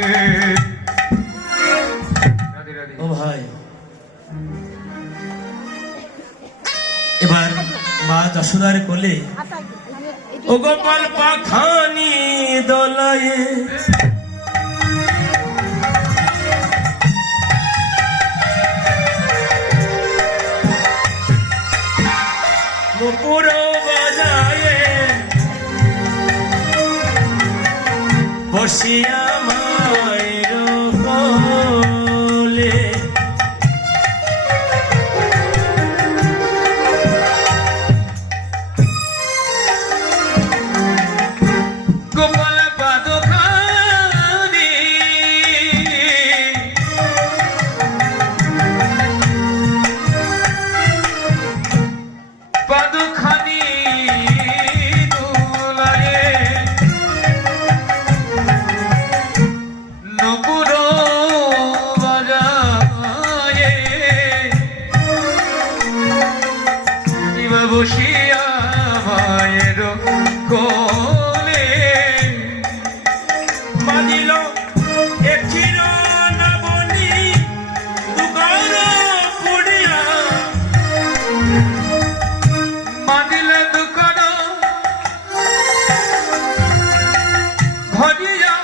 রাধে রাধে। ও ভাই, এবার মা যশোদার কোলে ও গোপাল পাখানি দোলায়ে নুপুর বাজায়ে বসিয়া মায়ের কোলে গোপাল পাদখানি পাদখানি দোলায়ে নপুর বাজায়ে দিবা বসিয়া মায়ের কোলে বাজিল একির নবনী দুগর পুড়িয়া মাদিলে দুকর ভরিয়া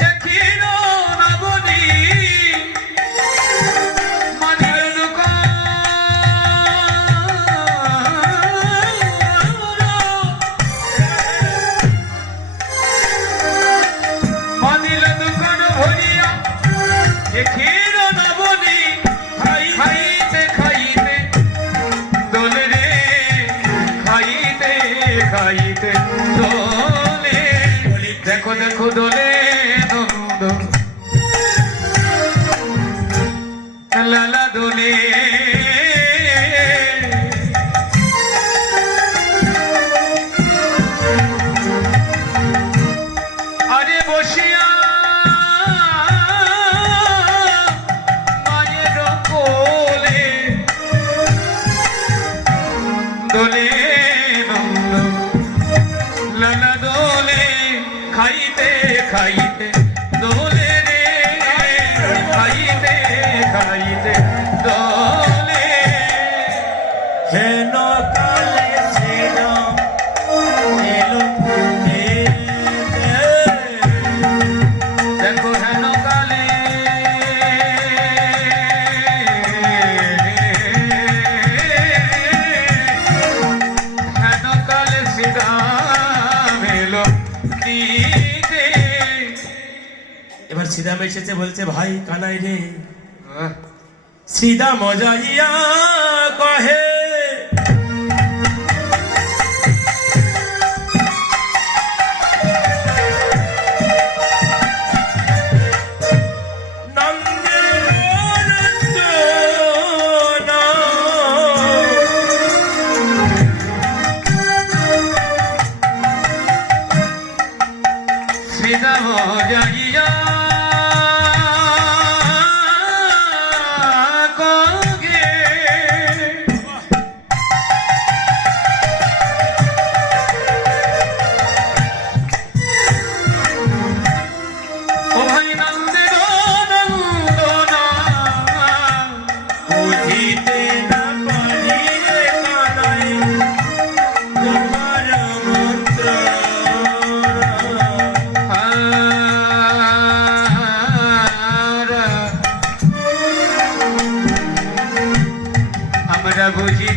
দেখিল নবনী মাদিলে দুকর মাদিলে দুকর ভরিয়া দেখিল নবনী খাইতে খাইতে দোলে রে খাইতে খাইতে দোলে দেখো দেখো দোলে নন্দ লালা দোলে আরে বসিয়া মায়ের কোলে দোলে নন্দ লালা দোলে খাইতে খাইতে দোলে রে খাইতে খাইতে দোলে হেন কালে ছিল এলো দেখো হেন কালে হেন কালে শ্রীরাম এলো দিতে। এবার শ্রীরাম এসেছে বলছে ভাই কানাই রে শ্রীরাম যাইয়া কহে শ্রীরাম যাইয়া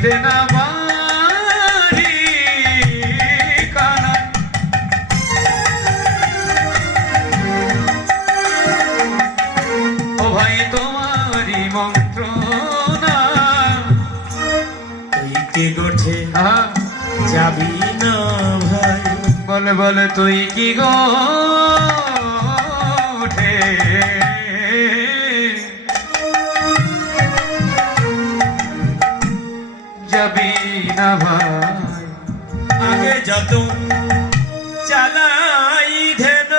দে না বাড়ি কানাই। ও ভাই তোমারই মন্ত্রণা, তুই কি গোঠে আহা, যাবি না ভাই? বলে বলে তুই কি গো ওঠে যাবি না ভাই? আগে যত চালাই ধেন,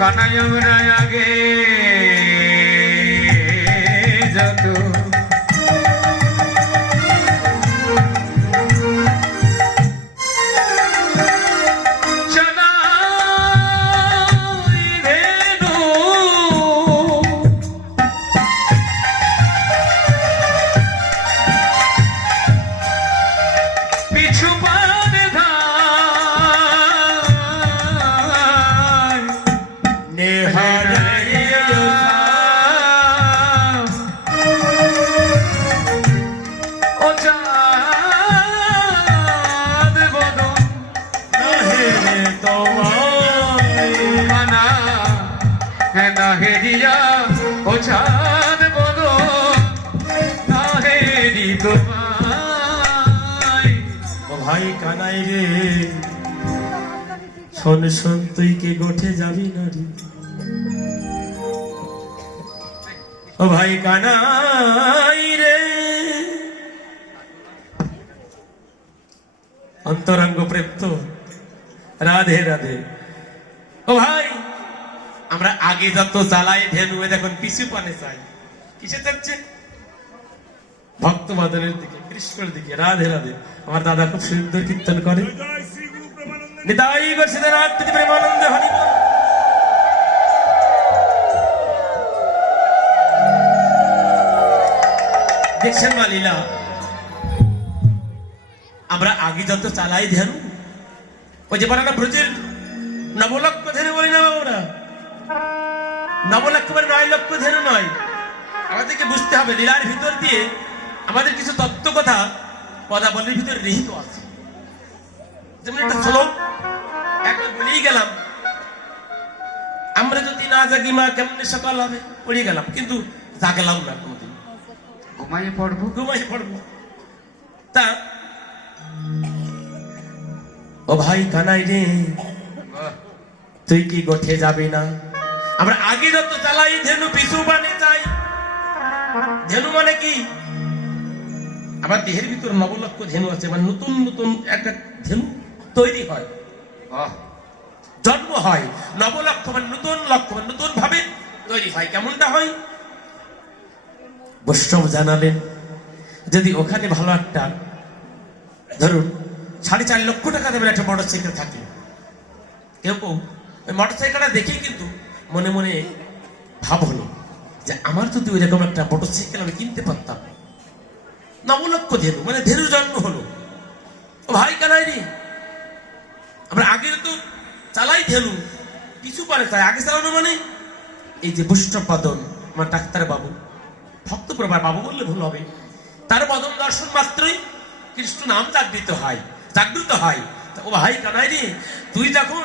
কানাই আমরা আগে যত চালাই ধেনু, পিছু পানে ধাই নেহারাইয়া ও চাঁদ বদন নাহে তোমায়, মানা না হেরিয়া, ও চাঁদ বদন না হেরি তোমায়। ও ভাই কানাই রে, শোন শোন তুই কে গোঠে যাবি না রে? ও ভাই কানাই রে, অন্তরঙ্গ প্রেম তো, রাধে রাধে। ও ভাই, আমরা আগে যত চালাই ধেনু, এখন পিছু পানে চাই। কিসে যাচ্ছে? ভক্ত বাদনের দিকে, কৃষ্ণের দিকে। রাধে রাধে। আমার দাদা খুব সুন্দর কীর্তন করে। নিতাই গর্ষিত রাত্রি প্রেমানন্দে হরি। দেখছেন মা লীলা, আমরা আগে যত চালাই ধ্যান, ওই যে বলে না ব্রজের নবলক্ষ ধেনু বলি না আমরা, নবলক্ষ মানে 9 লক্ষ ধেনু নয়। আমাদেরকে বুঝতে হবে লীলার ভিতর দিয়ে আমাদের কিছু তত্ত্ব কথা পদাবলীর ভিতরে নিহিত আছে। যেমন একটা শ্লোক একবার বলেই গেলাম, আমরা যদি না জাগি মা কেমনে সকাল হবে, পড়ে গেলাম, কিন্তু জাগলাম না কোনদিন, ঘুমাইয়ে পড়বো। ঘুমাই পড়বো। তা ও ভাই কানাই রে, তুই কি গোঠে যাবি না? আমরা আগে যত চালাই ধেনু, পিছু মানে চাই। ধেনু মানে কি? আমার দেহের ভিতর নবলক্ষ ধেনু আছে, মানে নতুন নতুন একটা ধেনু তৈরি হয়, জন্ম হয়। নবলক্ষ মানে নতুন লক্ষ্য, মানে নতুন ভাবে তৈরি হয়। কেমনটা হয়? বৈষ্ণব জানালেন, যদি ওখানে ভালো একটা, ধরুন 4.5 লক্ষ টাকা দেবেন একটা মোটরসাইকেল থাকে, কেউ কেউ ওই মোটরসাইকেলটা দেখেই কিন্তু মনে মনে ভাব হলো যে আমার যদি ওই রকম একটা মোটরসাইকেল আমি কিনতে পারতাম। নবলক্ষ ধেনু মানে ধেনু জন্ম হলো। ও ভাই কানাই রে, আমরা আগে তো চালাই ধেনু, কিছু পারে তাই আগে চালানো মানে এই যে বৈষ্ণব পাদন, আমার ডাক্তার বাবু, ভক্ত প্রভার বাবু বললে ভুল হবে, তার বদন দর্শন মাত্রই কৃষ্ণ নাম জাগৃত হয়, জাগ্রত হয়। ও ভাই কানাই রে, তুই যখন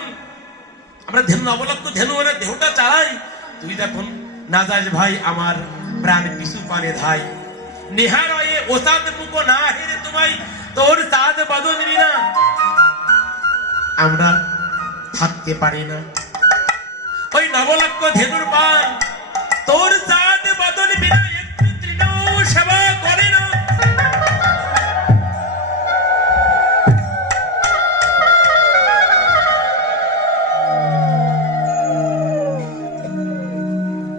আমরা ধেনু নবলক্ষ ধেনু মানে দেহটা চালাই, তুই যখন না যাস ভাই আমার প্রাণ পিছু পানে ধাই, নেহারয়ে ওসাদ মুখ না হেরে তোমায়, তোর সাদ বদন বিনা আমরা থাকতে পারি না। ওই নবলক্ষ ধেনুর পান তোর সাদ বদন বিনা একটু তৃণও সেবা করে না।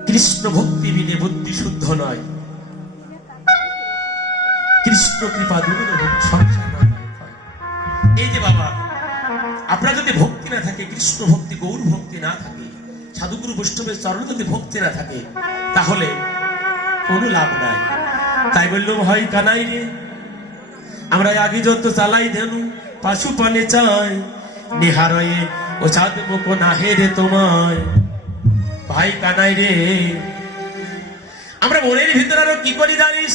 কৃষ্ণ ভক্তি বিনে বুদ্ধি শুদ্ধ নয়, কৃষ্ণ কৃপা দূরে সংসার নয়। এই যে বাবা, আপনার যদি ভক্তি না থাকে, কৃষ্ণ ভক্তি গৌর ভক্তি না থাকে, সাধুগুরু বৈষ্ণবের চরণ যদি ভক্তি না থাকে, তাহলে কোনো লাভ নাই। তাই বললো ভাই কানাই রে, আমরা আগে যত চালাই ধেনু পাশু পানে চাই নিহারয়ে ও চাঁদ মুখ না হেরে তোমায় ভাই কানাই রে। আমরা মনের ভিতরে আরো কি করি জানিস?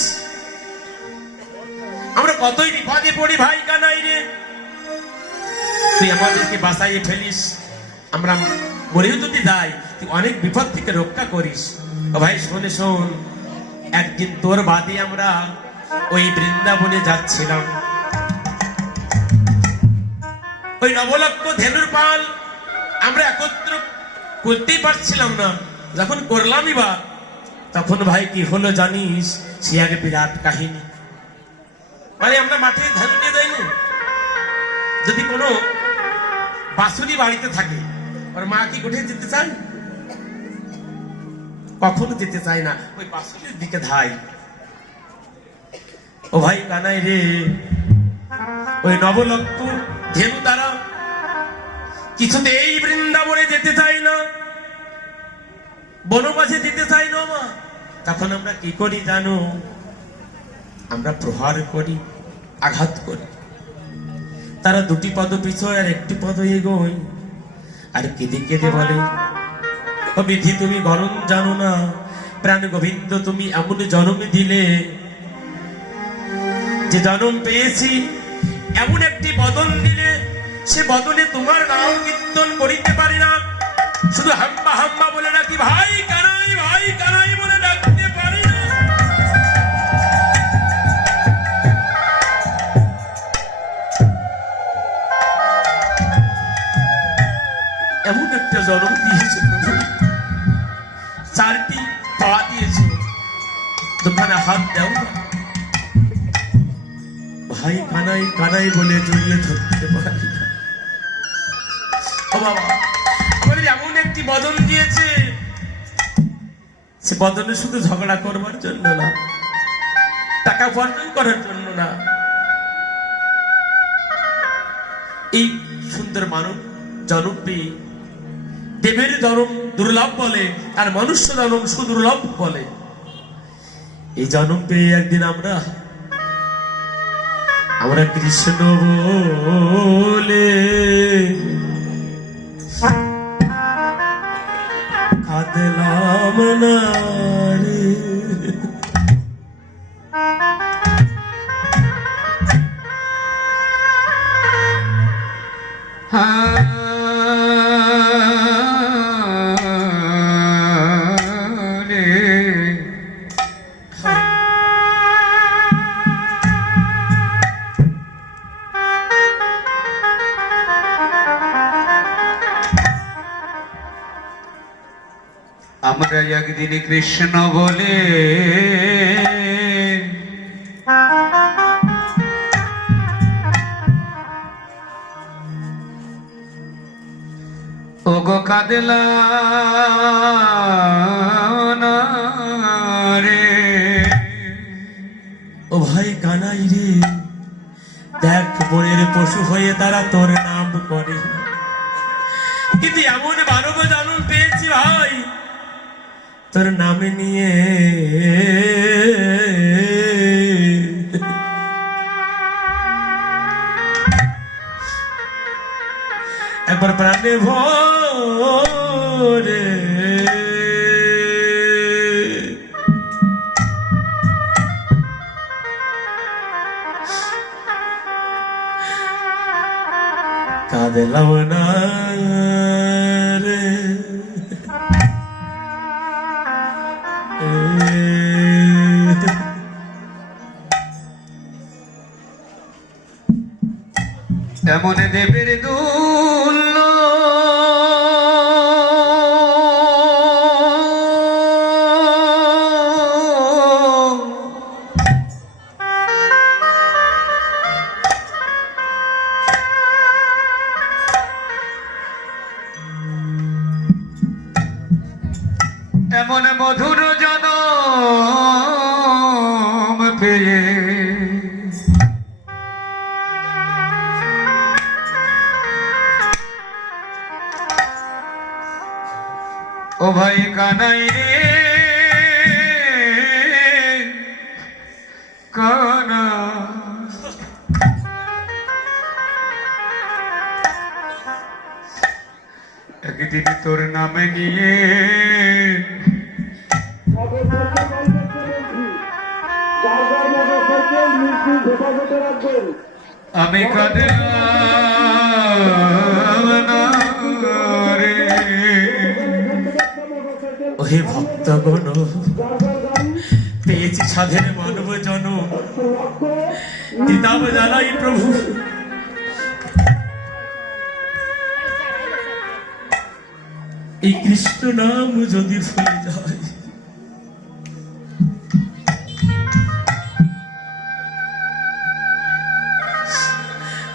আমরা কতই বিপদে পড়ি ভাই কানাই রে, তুই আমাদেরকে বাঁচাইয়ে ফেলিস। আমরা মরেও যদি যাই তুই অনেক বিপদ থেকে রক্ষা করিস। ও ভাই শোনে শোন, একদিন তোর বাদে আমরা ওই বৃন্দাবনে যাচ্ছিলাম। ওই নবলক্ষ ধেনুর পাল আমরা একত্র করতেই পারছিলাম না, যখন করলামই বা তখন ভাই কি হলো জানিস? সে এক বিরাট কাহিনী। মানে আমরা মাঠে ধান নিয়ে যাইনি, যদি কোনো বাসুরি বাড়িতে থাকে ওর মা কি উঠে যেতে চায়? কখনো যেতে চায় না, ওই বাসুরির দিকে ধাই। ও ভাই কানাই রে, ওই নবলক্ষ ধেনু তারা কিছুতেই বৃন্দাবনে যেতে চাই না, বনবাসে যেতে চাই না মা। তখন আমরা কি করি জানো? আমরা প্রহার করি, আঘাত করি। তারা দুটি পদ পিছয় আর একটি পদ এগোয়, আর কেঁদে কেঁদে বলে, ও বিধি তুমি গরম জানো না, প্রাণ গোবিন্দ তুমি এমন জন্ম দিলে, যে জন্ম পেয়েছি এমন একটি বদন দিলে, সে বদনে তোমার নাম কীর্তন করিতে পারি না, শুধু হাম্বা হাম্বা বলে ডাকি ভাই কানাই বলে ডাকতে পারি না। এমন একটা জন্ম দিয়েছে প্রভু, চারটি পা দিয়েছে, দোকানে হাত দাও না। ভাই কানাই বলে জড়িয়ে ধরতে পারি না। ও বাবা, আমাদের এমন একটি বদন দিয়েছে, সে বদনে শুধু ঝগড়া করবার জন্য না, টাকা উপার্জন করার জন্য না। এই সুন্দর মানব জন্ম পেয়ে দেবের জন্ম দুর্লভ বলে, আর মনুষ্য জন্ম সুদুর্লভ বলে। এই জন্ম পেয়ে একদিন আমরা কৃষ্ণ বলে কাঁদলাম না রে। আমরা একদিন কৃষ্ণ বলে ওগো কাঁদলা রে। ও ভাই কানাই রে, দেখ বনের পশু হয়ে তারা তোর নাম করে, কিন্তু এমন মানব জন্ম পেয়েছি ভাই তোর নামে নিয়ে একবার প্রাণে ভরে কাঁদলাম না রে। এমন দেবের দুল্ল এমন মধুর জনম পেয়ে ও ভাই কানাই রে কানা একদিন তোর নামে নিয়ে আমি কাঁদলাম না রে। ওহে ভক্তগণ, পেয়েছি সাধের মানব জন, দিতাম জানাই প্রভু এই কৃষ্ণ নাম যদি ভুলে যায়,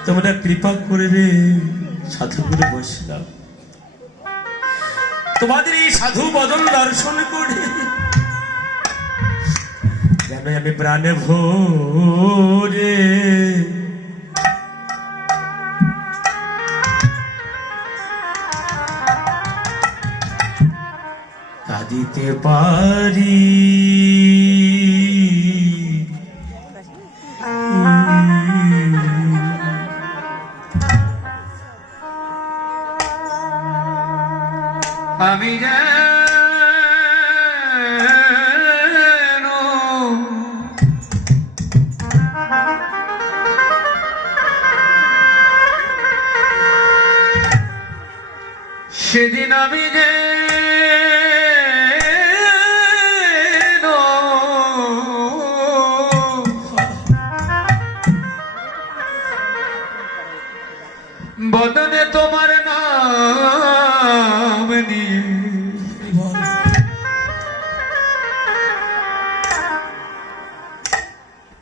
তোমরা কৃপা করবে সাধুগুরু বসলাম, তোমাদের এই সাধু বদল দর্শন করে যেন আমি প্রাণে ভোরে কাঁদিতে পারি। আমি যেন সেদিন আমি যে বদনে তোমার নাম নিয়ে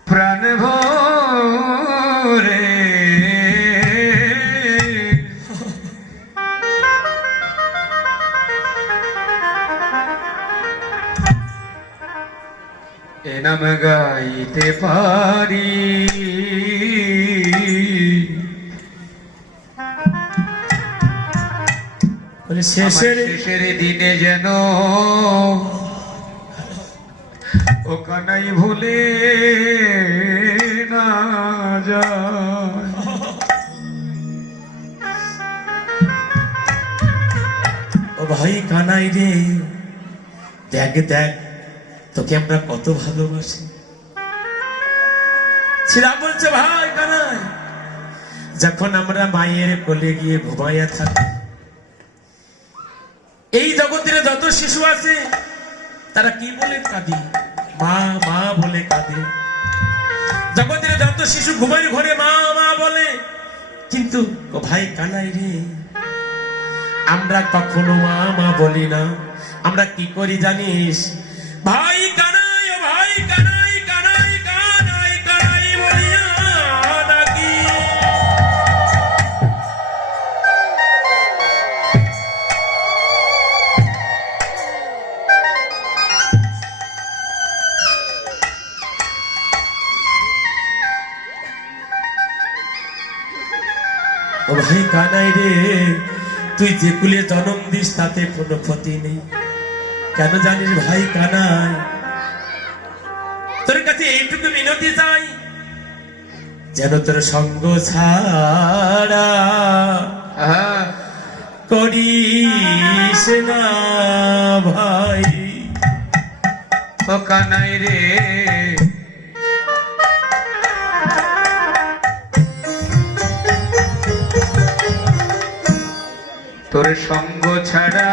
প্রাণ ভরে এ নাম গাইতে পারি। শেষের দিনে যেন ও কানাই ভুলে না যায়। ও ভাই কানাই রে, দেখ দেখ তোকে আমরা কত ভালোবাসি। শ্রীরাম বলছে, ভাই কানাই, যখন আমরা মায়ের কোলে গিয়ে ঘুমাইয়া থাকি, এই জগতের যত শিশু আছে তারা কি বলে কাঁদে? মা মা বলে কাঁদে। জগতের যত শিশু ঘুমের ঘরে মা মা বলে, কিন্তু ও ভাই কানাই রে, আমরা কখনো মা মা বলি না। আমরা কি করি জানিস? ভাই কানাই, ও ভাই কানাই, কানাই কানাই কানাই বলিয়া ডাকি। ও ভাই কানাই রে, তুই যে কুলে জন্ম দিস তাতে কোনো ক্ষতি নেই। কেন জানিস ভাই কানাই? তোর কাছে এইটুকু মিনতি চাই, যেন তোর সঙ্গ ছাড়া করিস না ভাই। ও কানাই রে, তোর সঙ্গ ছাড়া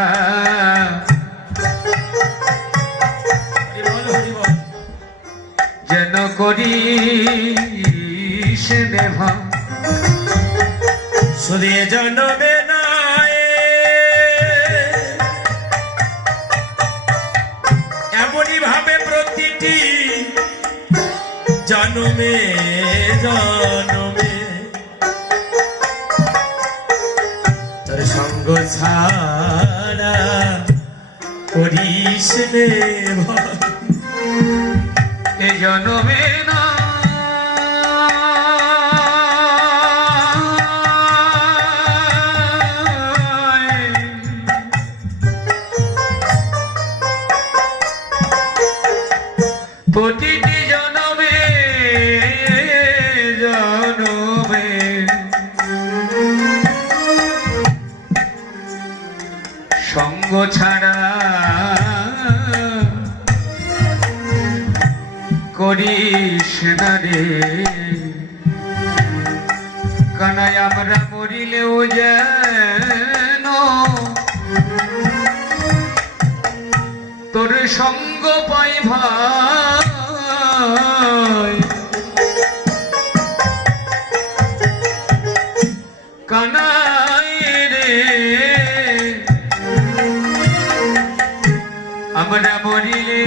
যেন করিস নেভা সুদে জন্মে নাই এমনই ভাবে প্রতিটি জন্মে জন্মে তোর সঙ্গ ছাড়া করিস নে ভাই। এ জন্মে না প্রতিটি জন্মে জন্মে ছাড়া করিস না রে কানাই আমরা মরিলেও যেন তোর সঙ্গ পাই ভাই কানাই রে আমরা মরিলে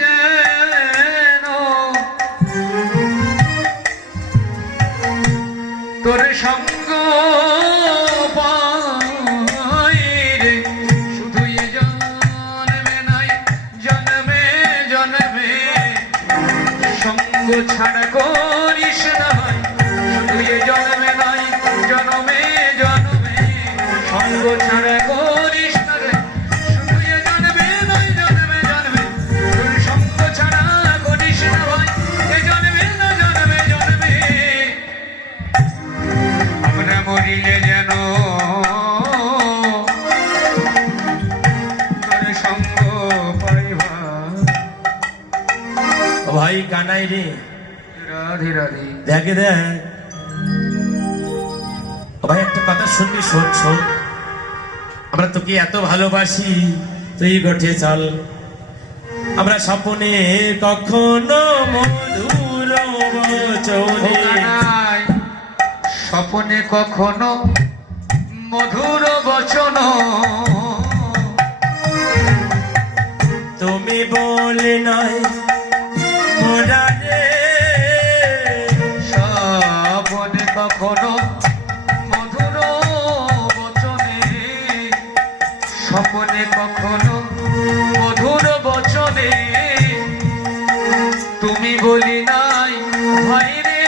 যেন তোর সঙ্গ পাই রে শুধু এ জন্মে নাই জন্মে জন্মে সঙ্গ ছাড়া করিস না ভাই শুধু এ জন্মে নাই জন্মে জন্মে সঙ্গ ছাড়া করিস না রে শুধু এ জন্মে নাই জন্মে জন্মে তোর সঙ্গ ছাড়া করিস না ভাই এ জন্মে না জন্মে জন্মে আমরা মরিলে যেন তোর সঙ্গ পাইবা ভাই কানাই রে রাধে রাধে দেখে দেখ ও ভাই একটা কথা শুনবি শোন শোন আমরা তোকে এত ভালোবাসি তুই গঠে চল আমরা স্বপ্নে কখনো মধুর বচনে কানাই স্বপনে কখনো মধুর বচন তুমি বলে নয় মোরা রে স্বপনে কখনো মধুর বচনে স্বপনে কখনো মধুর বচনে তুমি বলি নাই ভাই রে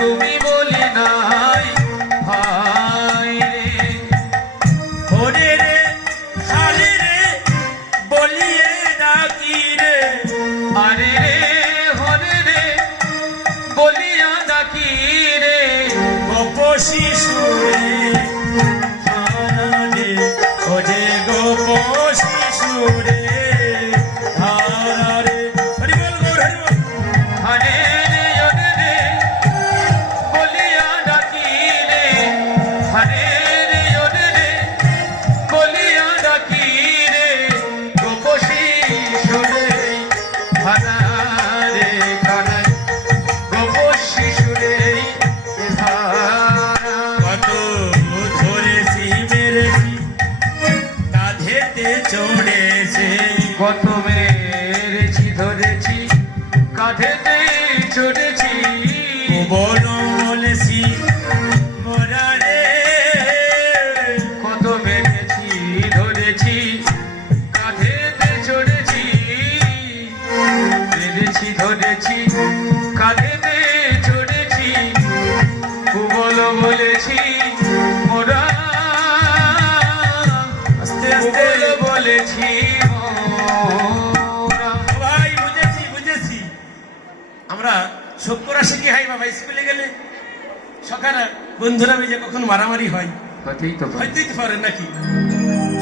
তুমি বলি নাই ভাই রে ওরে রে খালি রে বলিয়ে ডাকি রে আরে রে হরে রে বলিয়া ডাকি রে গোপসী সুরে রে ও যে গোপসী সুরে ধারা রে হরি বল গৌর হরি বল হরে রে হরে রে বলিয়া ডাকি রে হরে রে হরে রে বলিয়া ডাকি রে গোপসী সুরে ধারা রে কানাই গোপসী সুরে ধারা কত ধরেছি মেরেছি কাঁধেতে চড়েছে কত মেরেছি ধরেছি কাঁধেতে চড়েছি বল বলেছি মোরা রে কত মেরেছি ধরেছি কাঁধেতে চড়েছি মেরেছি ধরেছি কাঁধেতে চড়েছি কুবল বলেছি মোরা আস্তে আস্তে কুবল বলেছি মোরা। ভাই বুঝেছি বুঝেছি আমরা শুক্ররা শিখি হাই বাবা স্কুলে গেলে সকালে বন্ধুরা মিলে কখন মারামারি হয় হতেই তো পারে। হইতেই তো পারে নাকি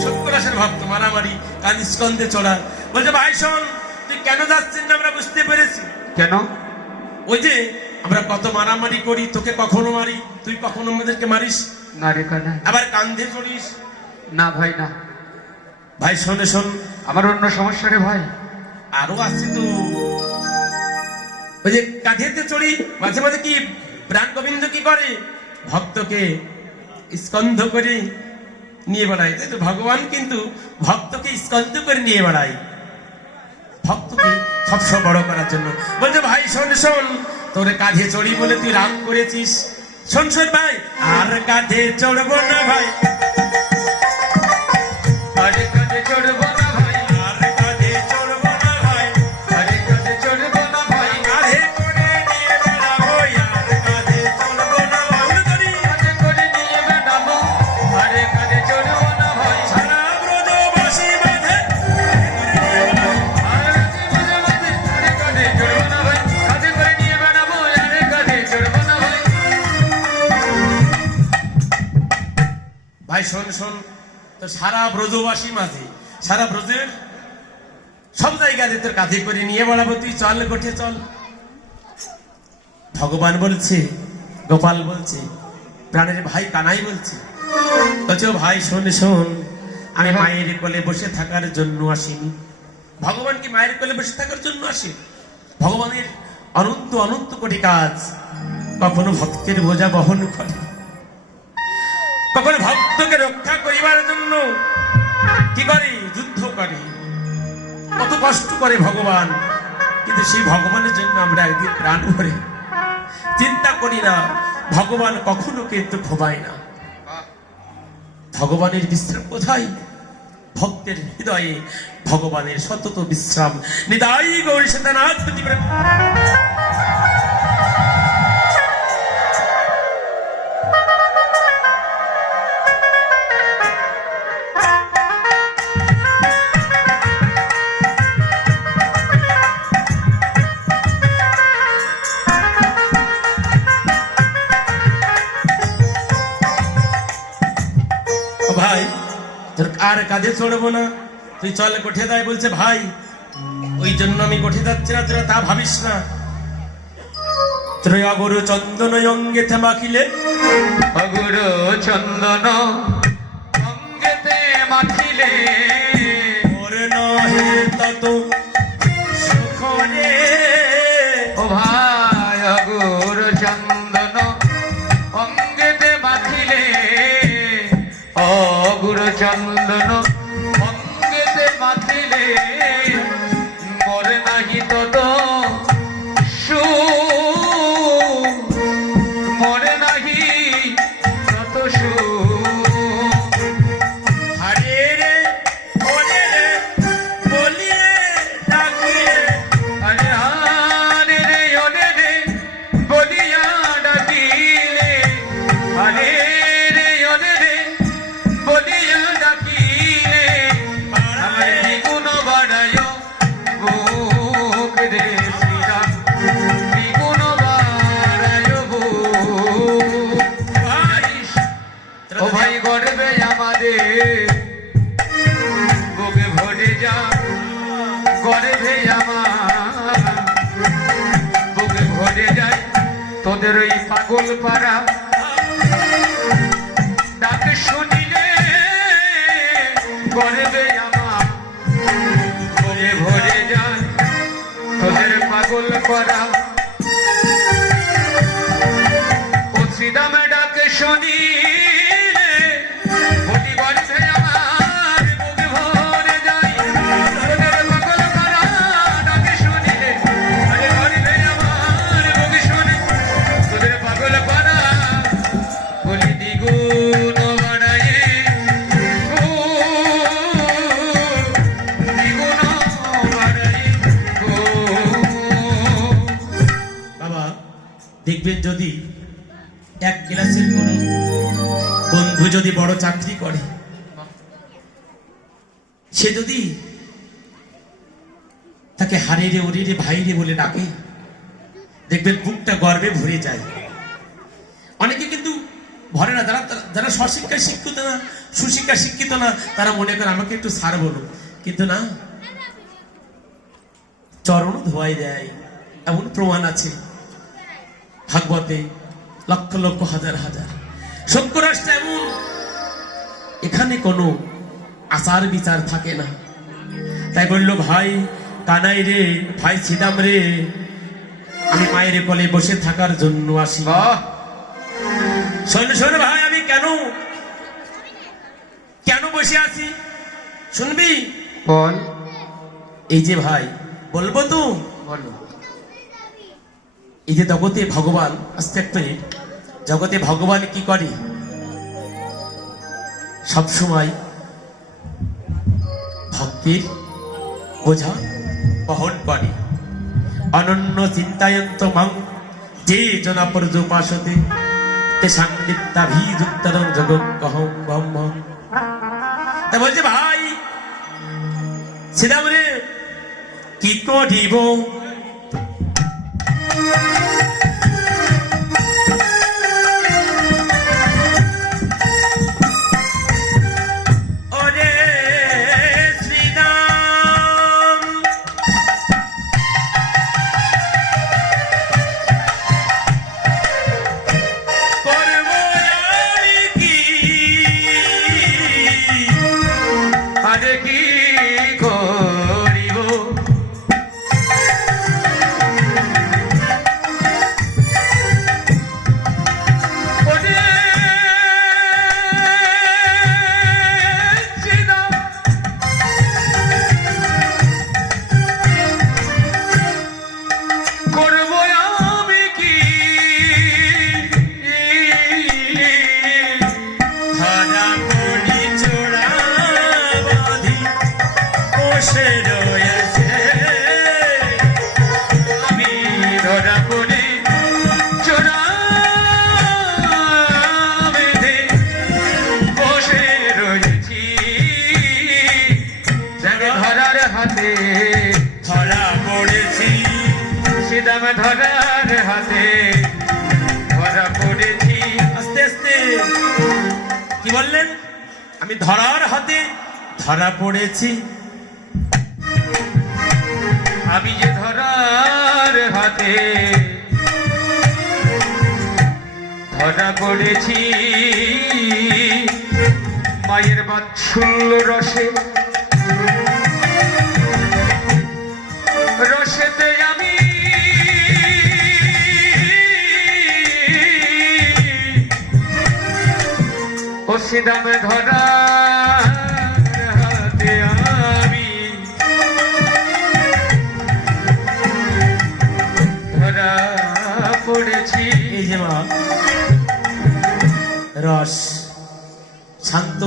শুক্রাসের ভক্ত মারামারি কান স্কন্ধে চড়া বলছে ভাই শোন তুই কেন যাচ্ছিস না আমরা বুঝতে পেরেছি কেন ওই যে আমরা কত মারামারি করি তোকে কখনো মারি তুই কখনো আমাদেরকে মারিস না রে কানাই আবার কান্ধে চড়িস না ভাই না ভাই শোনে শোন আমার অন্য সমস্যা রে ভাই আরো আসছে তো ওই যে কাঁধেতে চড়ি মাঝে মাঝে কি প্রাণ গোবিন্দ কি করে ভক্তকে স্কন্ধ করে নিয়ে বেড়ায় তাই তো ভগবান কিন্তু ভক্তকে স্কন্ধ করে নিয়ে বেড়ায় ভক্তকে সবসময় বড় করার জন্য বলছে ভাই শোন শোন তোর কাঁধে চড়ি বলে তুই রাগ করেছিস শোন শোন ভাই আর কাঁধে চড়বো না ভাই আরে কাঁধে চড়বো না ভাই আর কাঁধে চড়বো না ভাই আরে কাঁধে চড়বো না ভাই কাঁধে করে নিয়ে বেড়াবো আর কাঁধে চড়বো না ভাই উলুতরি কাঁধে করে নিয়ে বেড়াবো আরে কাঁধে চড়বো না ভাই সারা ব্রজবাসী বাঁধে আরে জীবনে বাঁধে আরে কাঁধে চড়বো না ভাই কাঁধে করে নিয়ে বেড়াবো আরে কাঁধে চড়বো না ভাই শোন, তো সারা ব্রজবাসী মাঝে, সারা ব্রজের সব জায়গাতে তোর কাঁধে করে নিয়ে বেড়াবো, তুই চল গোঠে চল। ভগবান বলছে, গোপাল বলছে, প্রাণের ভাই কানাই বলছে, বলছে ও ভাই শোন শোন, আমি মায়ের কোলে বসে থাকার জন্য আসিনি। ভগবান কি মায়ের কোলে বসে থাকার জন্য আসে? ভগবানের অনন্ত অনন্ত কোটি কাজ। কখনো ভক্তের বোঝা বহন করে, কখনো ভক্তকে রক্ষা করিবার জন্য কি করে, যুদ্ধ করে, কত কষ্ট করে ভগবান। কিন্তু সেই ভগবানের জন্য আমরা একদিন প্রাণ ভরে চিন্তা করি না। ভগবান কখনো কিন্তু ক্ষমায় না। ভগবানের বিশ্রাম কোথায়? ভক্তের হৃদয়ে ভগবানের সতত বিশ্রাম। নিতাই গৌর সীতানাথ প্রতিপ্রেম। ভাই তোর আর কাঁধে চড়বো না, তুই চল গোঠে দেয়। বলছে ভাই ওই জন্য আমি গোঠে যাচ্ছি না, তোরা তা ভাবিস না। ত্রয় অগরু চন্দন অঙ্গেতে মাখিলে, অগুরু চন্দন অঙ্গেতে মাখিলে, ওর নহে তত সুখ রে। ও ভাই অগুরু চন্দন অঙ্গেতে মাখিলে, অগুরু চন্দন অঙ্গেতে মাখিলে, মরে নাহি তত সুখ, মরে নাহি তত সুখ। হারে রে ওরে রে বলিয়ে ডাকিয়ে, আরে আরে রে ওরে রে বলিয়া ডাকিলে, আরে রে ওরে রে বলিয়া ডাকিলে, আমার দ্বিগুণ বাড়ায় বুক রে শ্রীরাম, দ্বিগুণ বাড়ায় বুক। জানিস ও ভাই গর্বে আমাদের বুকে ভরে যা, গর্বে আমার বুকে ভরে যায় তোদের ওই পাগল পাড়া ডাক শুনিলে, গর্বে আমার বুকে ভরে যায় তোদের পাগল পাড়া। ও শ্রীরাম ডাক শুনিলে, বলি গর্বে আমার বুকে ভরে যায় তোদের পাগল পাড়া ডাক শুনিলে, আরে গর্বে আমার বুকে শুনে তোদের পাগল পাড়া, বলি দ্বিগুণ বাড়ায়ে দ্বিগুণ বাড়ায়ে। বাবা দেখবেন যদি এক ক্লাসের কোনো বন্ধু যদি বড় চাকরি করে, সে যদি তাকে হারে রে ওরে রে ভাই রে বলে ডাকে, দেখবেন বুকটা গর্বে ভরে যায়। অনেকে কিন্তু ভরে না, যারা যারা স্বশিক্ষায় শিক্ষিত না, সুশিক্ষা শিক্ষিত না, তারা মনে করে আমাকে একটু সার বলো, কিন্তু না, চরণ ধোয়াই দেয়, এমন প্রমাণ আছে ভাগবতে, লক্ষ লক্ষ হাজার হাজার। সত্য রাষ্ট্র এমন, এখানে কোনো আচার বিচার থাকে না। তাই বললো ভাই কানাই রে, ভাই শ্রীরাম রে, আমি মায়ের কোলে বসে থাকার জন্য আসি। বাহ, শোন শোন ভাই, আমি কেন কেন বসে আছি শুনবি? বল। এই যে ভাই বলবো তো, বলো। এই যে জগতে ভগবান, আস্তে এক মিনিট, জগতে ভগবান কি করে? সবসময় ভক্তির বোঝা বহন করে। অনন্য চিন্তায়ন্ত মাং যে জনা পর্যুপাসতে তে সান্নিধ্যাভিযুক্তরং জগৎকহং ব্রহ্ম। তা বলছে ভাই শ্রীরাম রে, কি করিব বসে রয়েছে আমি ধরা পড়ে চোরা বেঁধে বসে রয়েছি যাকে ধরার হাতে ধরা পড়েছি সিদাম ধরার হাতে ধরা পড়েছি। আস্তে আস্তে কি বললেন? আমি ধরার হাতে ধরা পড়েছি। আমি যে ধরার হাতে ধরা পড়েছি মায়ের বাৎসল্য রসে রসেতে আমি ও সিদাম ধরা হাতে আমি ধরা পড়েছি। এই যে মা রস শান্ত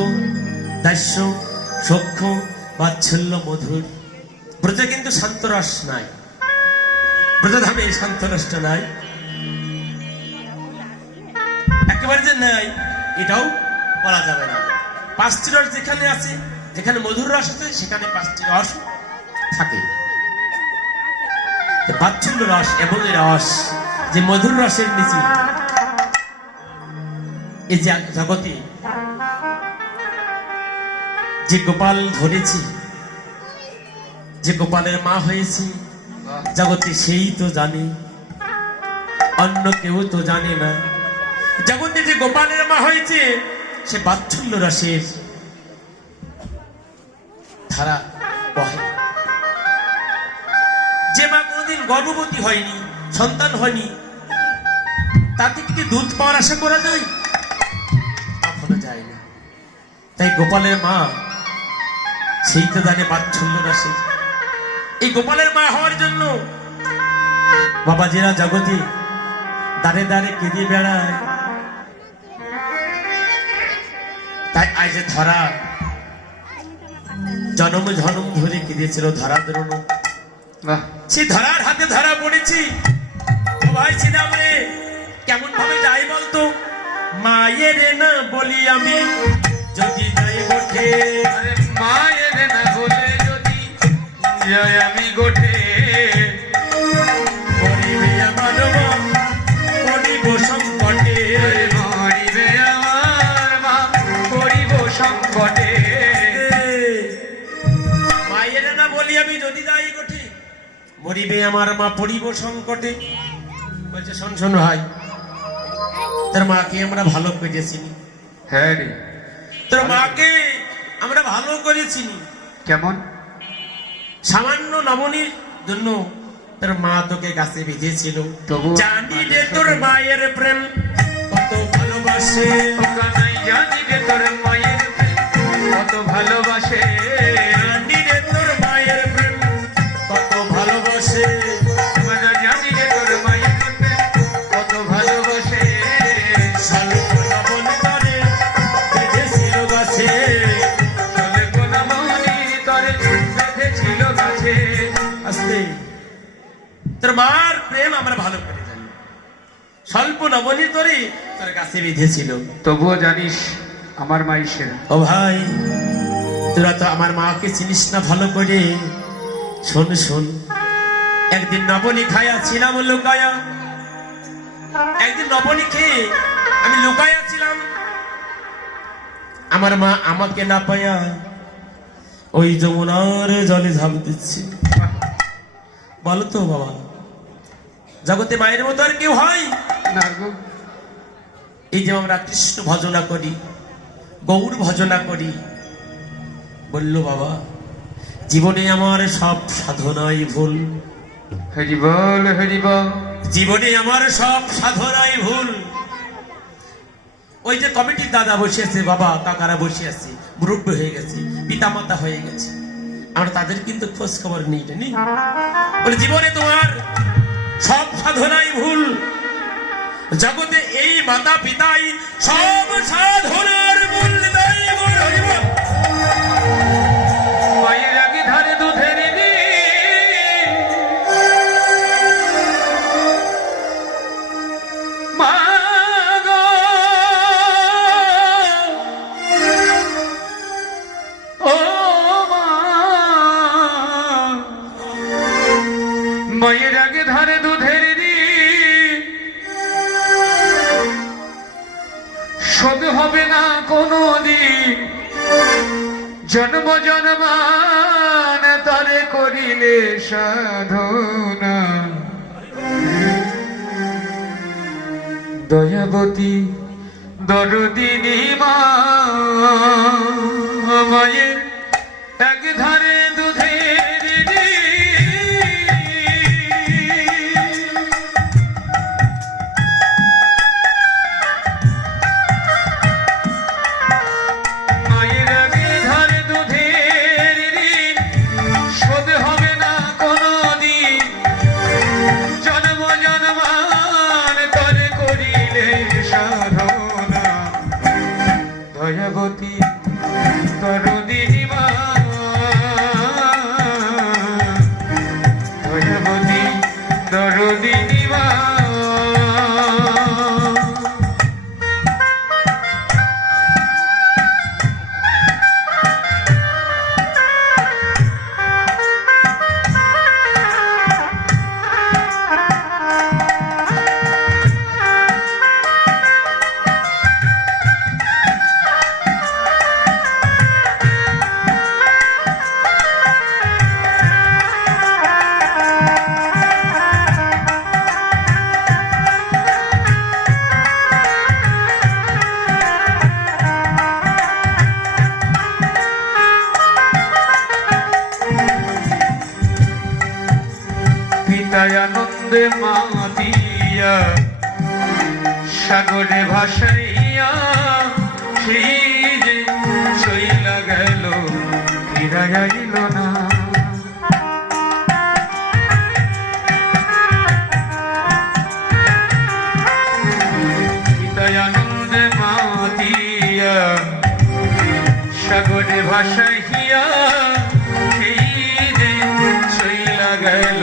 দাস্য সখ্য বাৎসল্য মধুর। ব্রজে কিন্তু শান্ত রস নাই, ব্রজধামে এই শান্ত রসটা নাই, একেবারে যে নাই এটাও বলা যাবে না। পাঁচটি রস যেখানে আছে, যেখানে মধুর রস আছে সেখানে পাঁচটি রস থাকে। বাৎসল্য রস এবং এই রস যে মধুর রসের নিচে এই যে জগতে যে গোপাল ধরেছি, যে গোপালের মা হয়েছি জগতে সেই তো জানে, অন্য কেউ তো জানে না। জগতে যে গোপালের মা হয়েছে সে বাৎসল্য রসের ধারা বহে। যে মা কোনোদিন গর্ভবতী হয়নি, সন্তান হয়নি, তাতে কি দুধ পাওয়ার আশা করা যায়? কখনো যায় না। তাই গোপালের মা সেই তো জানে বাৎসল্য রসের। এই গোপালের মা হওয়ার জন্য বাবাজিরা জগতে দাঁড়ে দাঁড়ে কেঁদে বেড়ায়। তাই আজ ধরা জনম জনম ধরে কেঁদেছিল ধরা দ্রোণ। বাহ, সে ধরার হাতে ধরা পড়েছি। ও ভাই ছিলাম রে, কেমন ভাবে যাই বলতো? মায়ের না বলি আমি যদি যাই ওঠে, আরে মায়ের না বলে যদি যাই আমি গোঠে গরিবে আমার মা পড়িব সংকটে। আরে মরিবে আমার মা পড়িব সংকটে। মায়ের না বলি আমি যদি যাই ওঠে, মরিবে আমার মা পড়িব সংকটে। বলছে শোন শোন ভাই, তোর মাকে আমরা ভালো করে চিনি, হ্যাঁ রে, তোর মাকে আমরা ভালো করে চিনি। কেমন? সামান্য নবনীর জন্য তোর মা তোকে গাছে বেঁধেছিল। তবু- জানি রে তোর মায়ের প্রেম কত ভালোবাসে, ও কানাই জানি রে তোর মায়ের প্রেম কত ভালোবাসে। জানি রে তোর মায়ের প্রেম কত ভালোবাসে। আমরা জানি রে তোর মায়ের প্রেম কত ভালোবাসে। স্বল্প লবণ করে বেঁধেছিল গাছে, চলে কোন মনি তরে বেঁধেছিল গাছে। আস্তে তোর মার প্রেম আমরা ভালো করে জানি। স্বল্প নবনী তোরে তোর গাছে বেঁধেছিল। তবুও জানিস আমার মাই সেরা। ও ভাই, তোরা তো আমার মাকে চিনিস না ভালো করে। শোন শোন, একদিন নবনী খায়া ছিলাম লুকায়া, একদিন নবনী খেয়ে আমি লুকায়া ছিলাম। আমার মা আমাকে না পায়া ওই যমুনার জলে ঝাঁপ দিচ্ছে। বলো তো বাবা, জগতে মায়ের মতো আর কেউ হয়? না গো, এই যে আমরা কৃষ্ণ ভজনা করি, গৌর ভজনা করি, বলল বাবা জীবনে আমার সব সাধনাই ভুল, হরি বল হরি বল। জীবনে আমার সব সাধনাই ভুল। ওই যে কমিটির দাদা বসে আছে, বাবা কাকারা বসে আছে, মুরব্বী হয়ে গেছে, পিতামাতা হয়ে গেছে, আমরা তাদের কিন্তু খোঁজ খবর নেই। বলে জীবনে তোমার সব সাধনাই ভুল, জগতে এই মাতা পিতাই সব সাধনার মূল। মায়ের আগে ধারে দুধ মায়ের আগে ধারে দুধের ঋণ শোধ হবে না কোনো দিন, জন্ম জন্মান তারে করিলে সাধনা। দয়াবতী দরদিনী মা, মায়ের এক ধারে দুধের ঋণ দয়াবতী দরদিনী মা, দয়াবতী দরদিনী মা। আনন্দে মাতিয়া সাগরে ভাসাইয়া সেই যে চইলা গেল ফিরা আইল না। আনন্দে মাতিয়া সাগরে ভাসাইয়া সেই যে চইলা গেল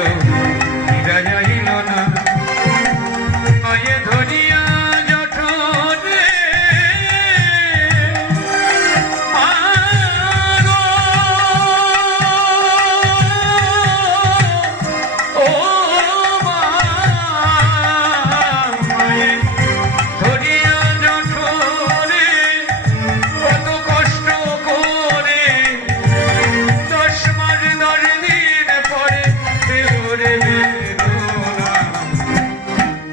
যাইল না। মায়ে ধরিয়া জঠরে ও মায়ে ধরিয়া জঠরে কত কষ্ট করে 10 মাস 10 দিন পরে রে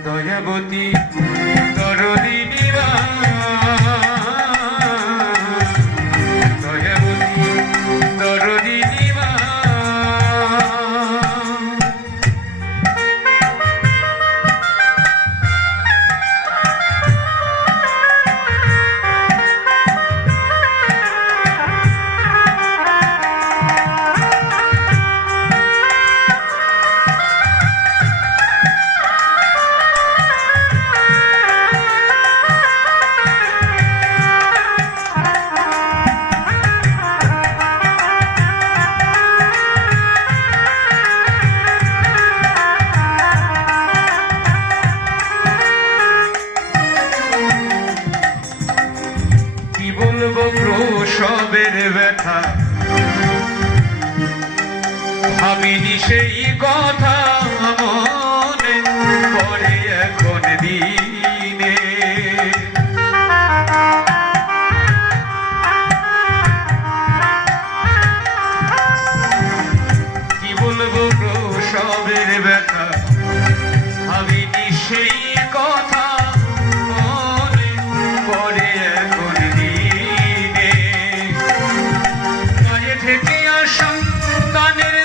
দয়াবতী দরদিনী মা, দয়াবতী দরদিনী মা। বলবো প্রসবের ব্যথা, ভাবিনি সেই কথা মনে পড়ে এখন দিনে। কি বলবো প্রসবের ব্যথা, ভাবিনি সেই কথা মনে পড়ে এখন দিনে। কাজে থেকে আসম গানের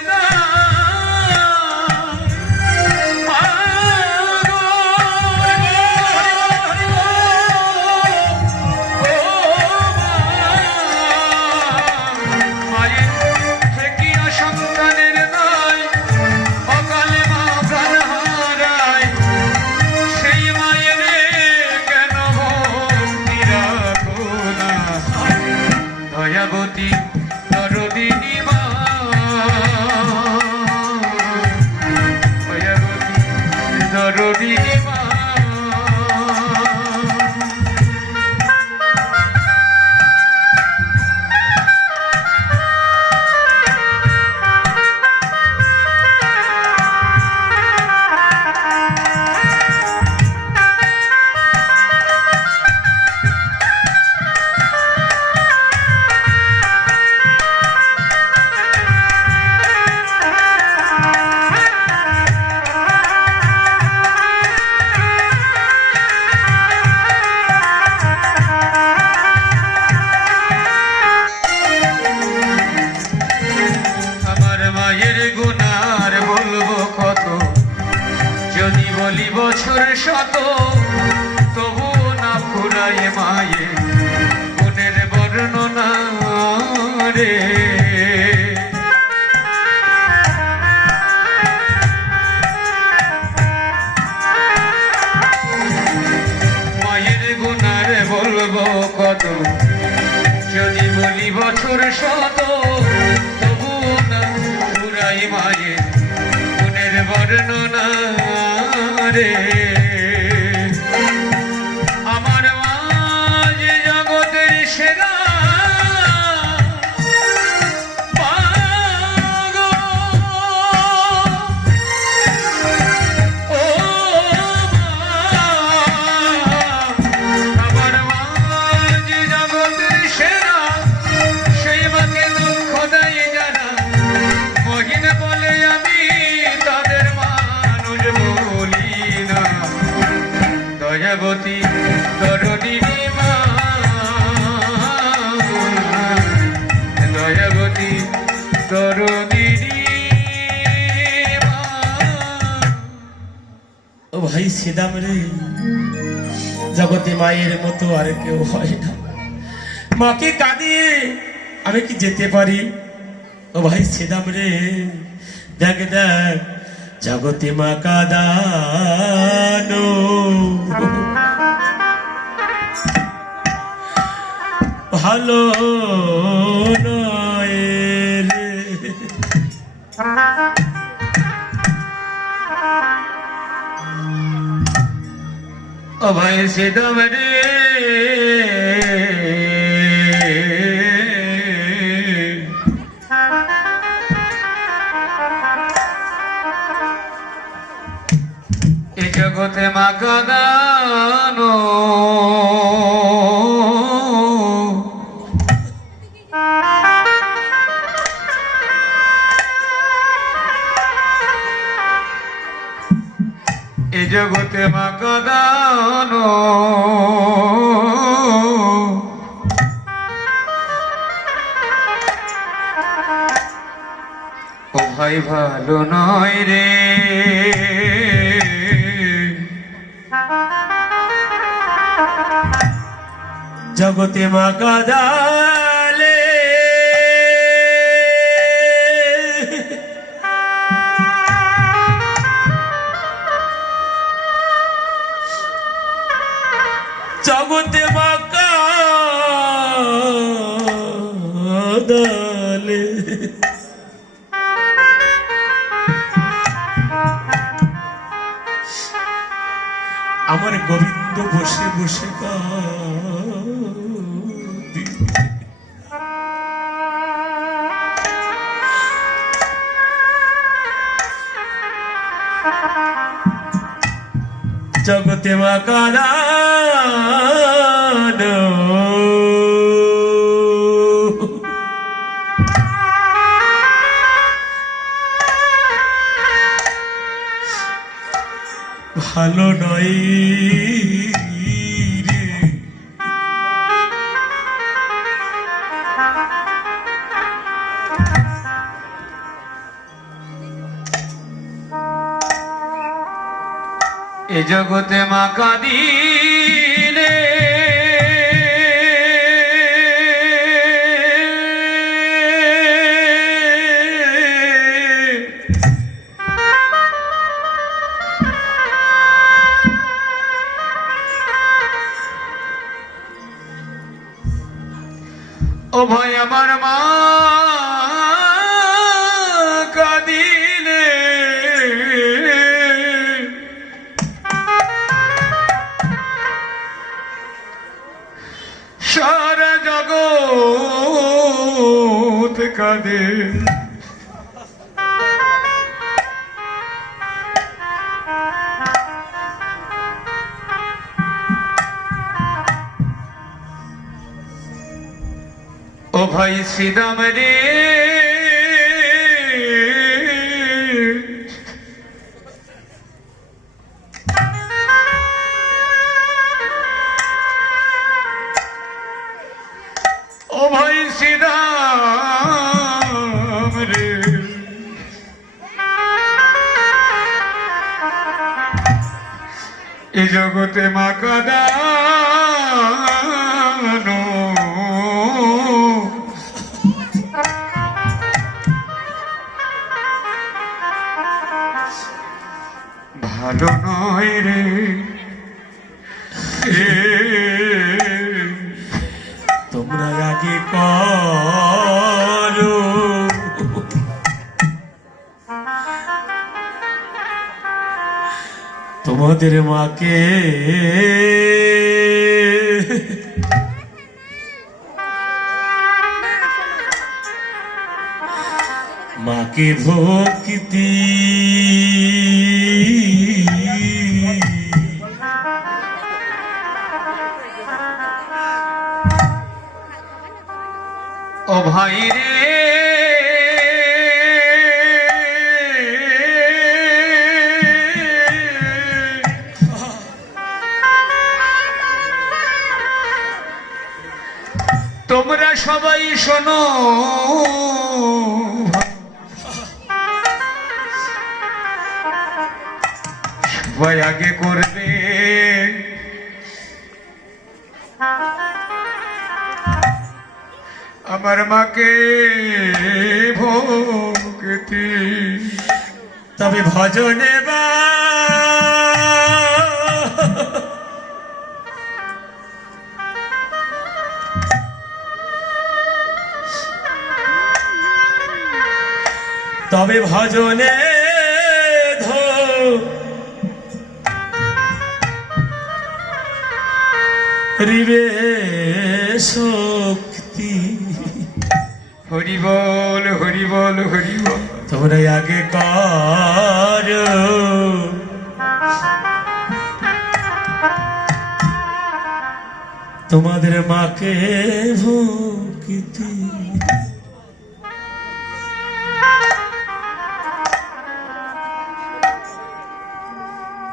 দয়াবতী দরদিনী মা। মায়ের গুনার বলবো কত, যদি বলি বছর শত, তবু না ফুরায় মায়ের গুণের বর্ণনা রে। মায়ের গুনার বলবো কত, যদি বলি বছর শত, তবু না ফুরায় মায়ের গুণের বর্ণনা রে। আমার মা যে জগতের সেরা, মা গো, ও মা, আমার মা যে জগতের সেরা, সেই মাকে দুঃখ দেয় যারা, মহিন বলে আমি তাদের মানুষ বলি না। দয়াবতী তরুণী মা, দয়াবতী তরুণী মা। ও ভাই সিদাম রে, জগতে মায়ের মতো আর কেউ হয় না। মাকে কাঁদিয়ে আমি কি যেতে পারি? ও ভাই সিদাম রে, দেখ দেখ জগতে মা কাঁদানো, ভালো নয় রে। ও ভাই সিদাম রে, এ জগতে মা কাঁদানো, এ জগতে মা কাঁদানো, ও ভাই ভালো নয় রে। জগতে মা কাঁদালে জগতে মা কাঁদালে আমার গোবিন্দ বসে বসে কাঁদে। জগতে মা কাঁদানো, ভালো নয় রে। এ জগতে মা কাঁদিলে, ও ভাই আমার মা কাঁদিলে, সারা জগৎ কাঁদে। ও ভাই শ্রীরাম রে, ও ভাই শ্রীরাম রে, এ জগতে মা কাদানো ভালো নয় রে তোমরা আগে করো তোমাদের মাকে মাকে ভক্তি ও ভাই রে তোমরা সবাই শোনো সবাই আগে করবে আমার মাকে ভক্তি তবে ভজনে বা তবে ভজনে রিবে শক্তি হরি বল হরি বল হরি বল তোমরা আগে কর তোমাদের মাকে ভক্তি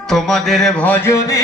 তোমাদের ভজনে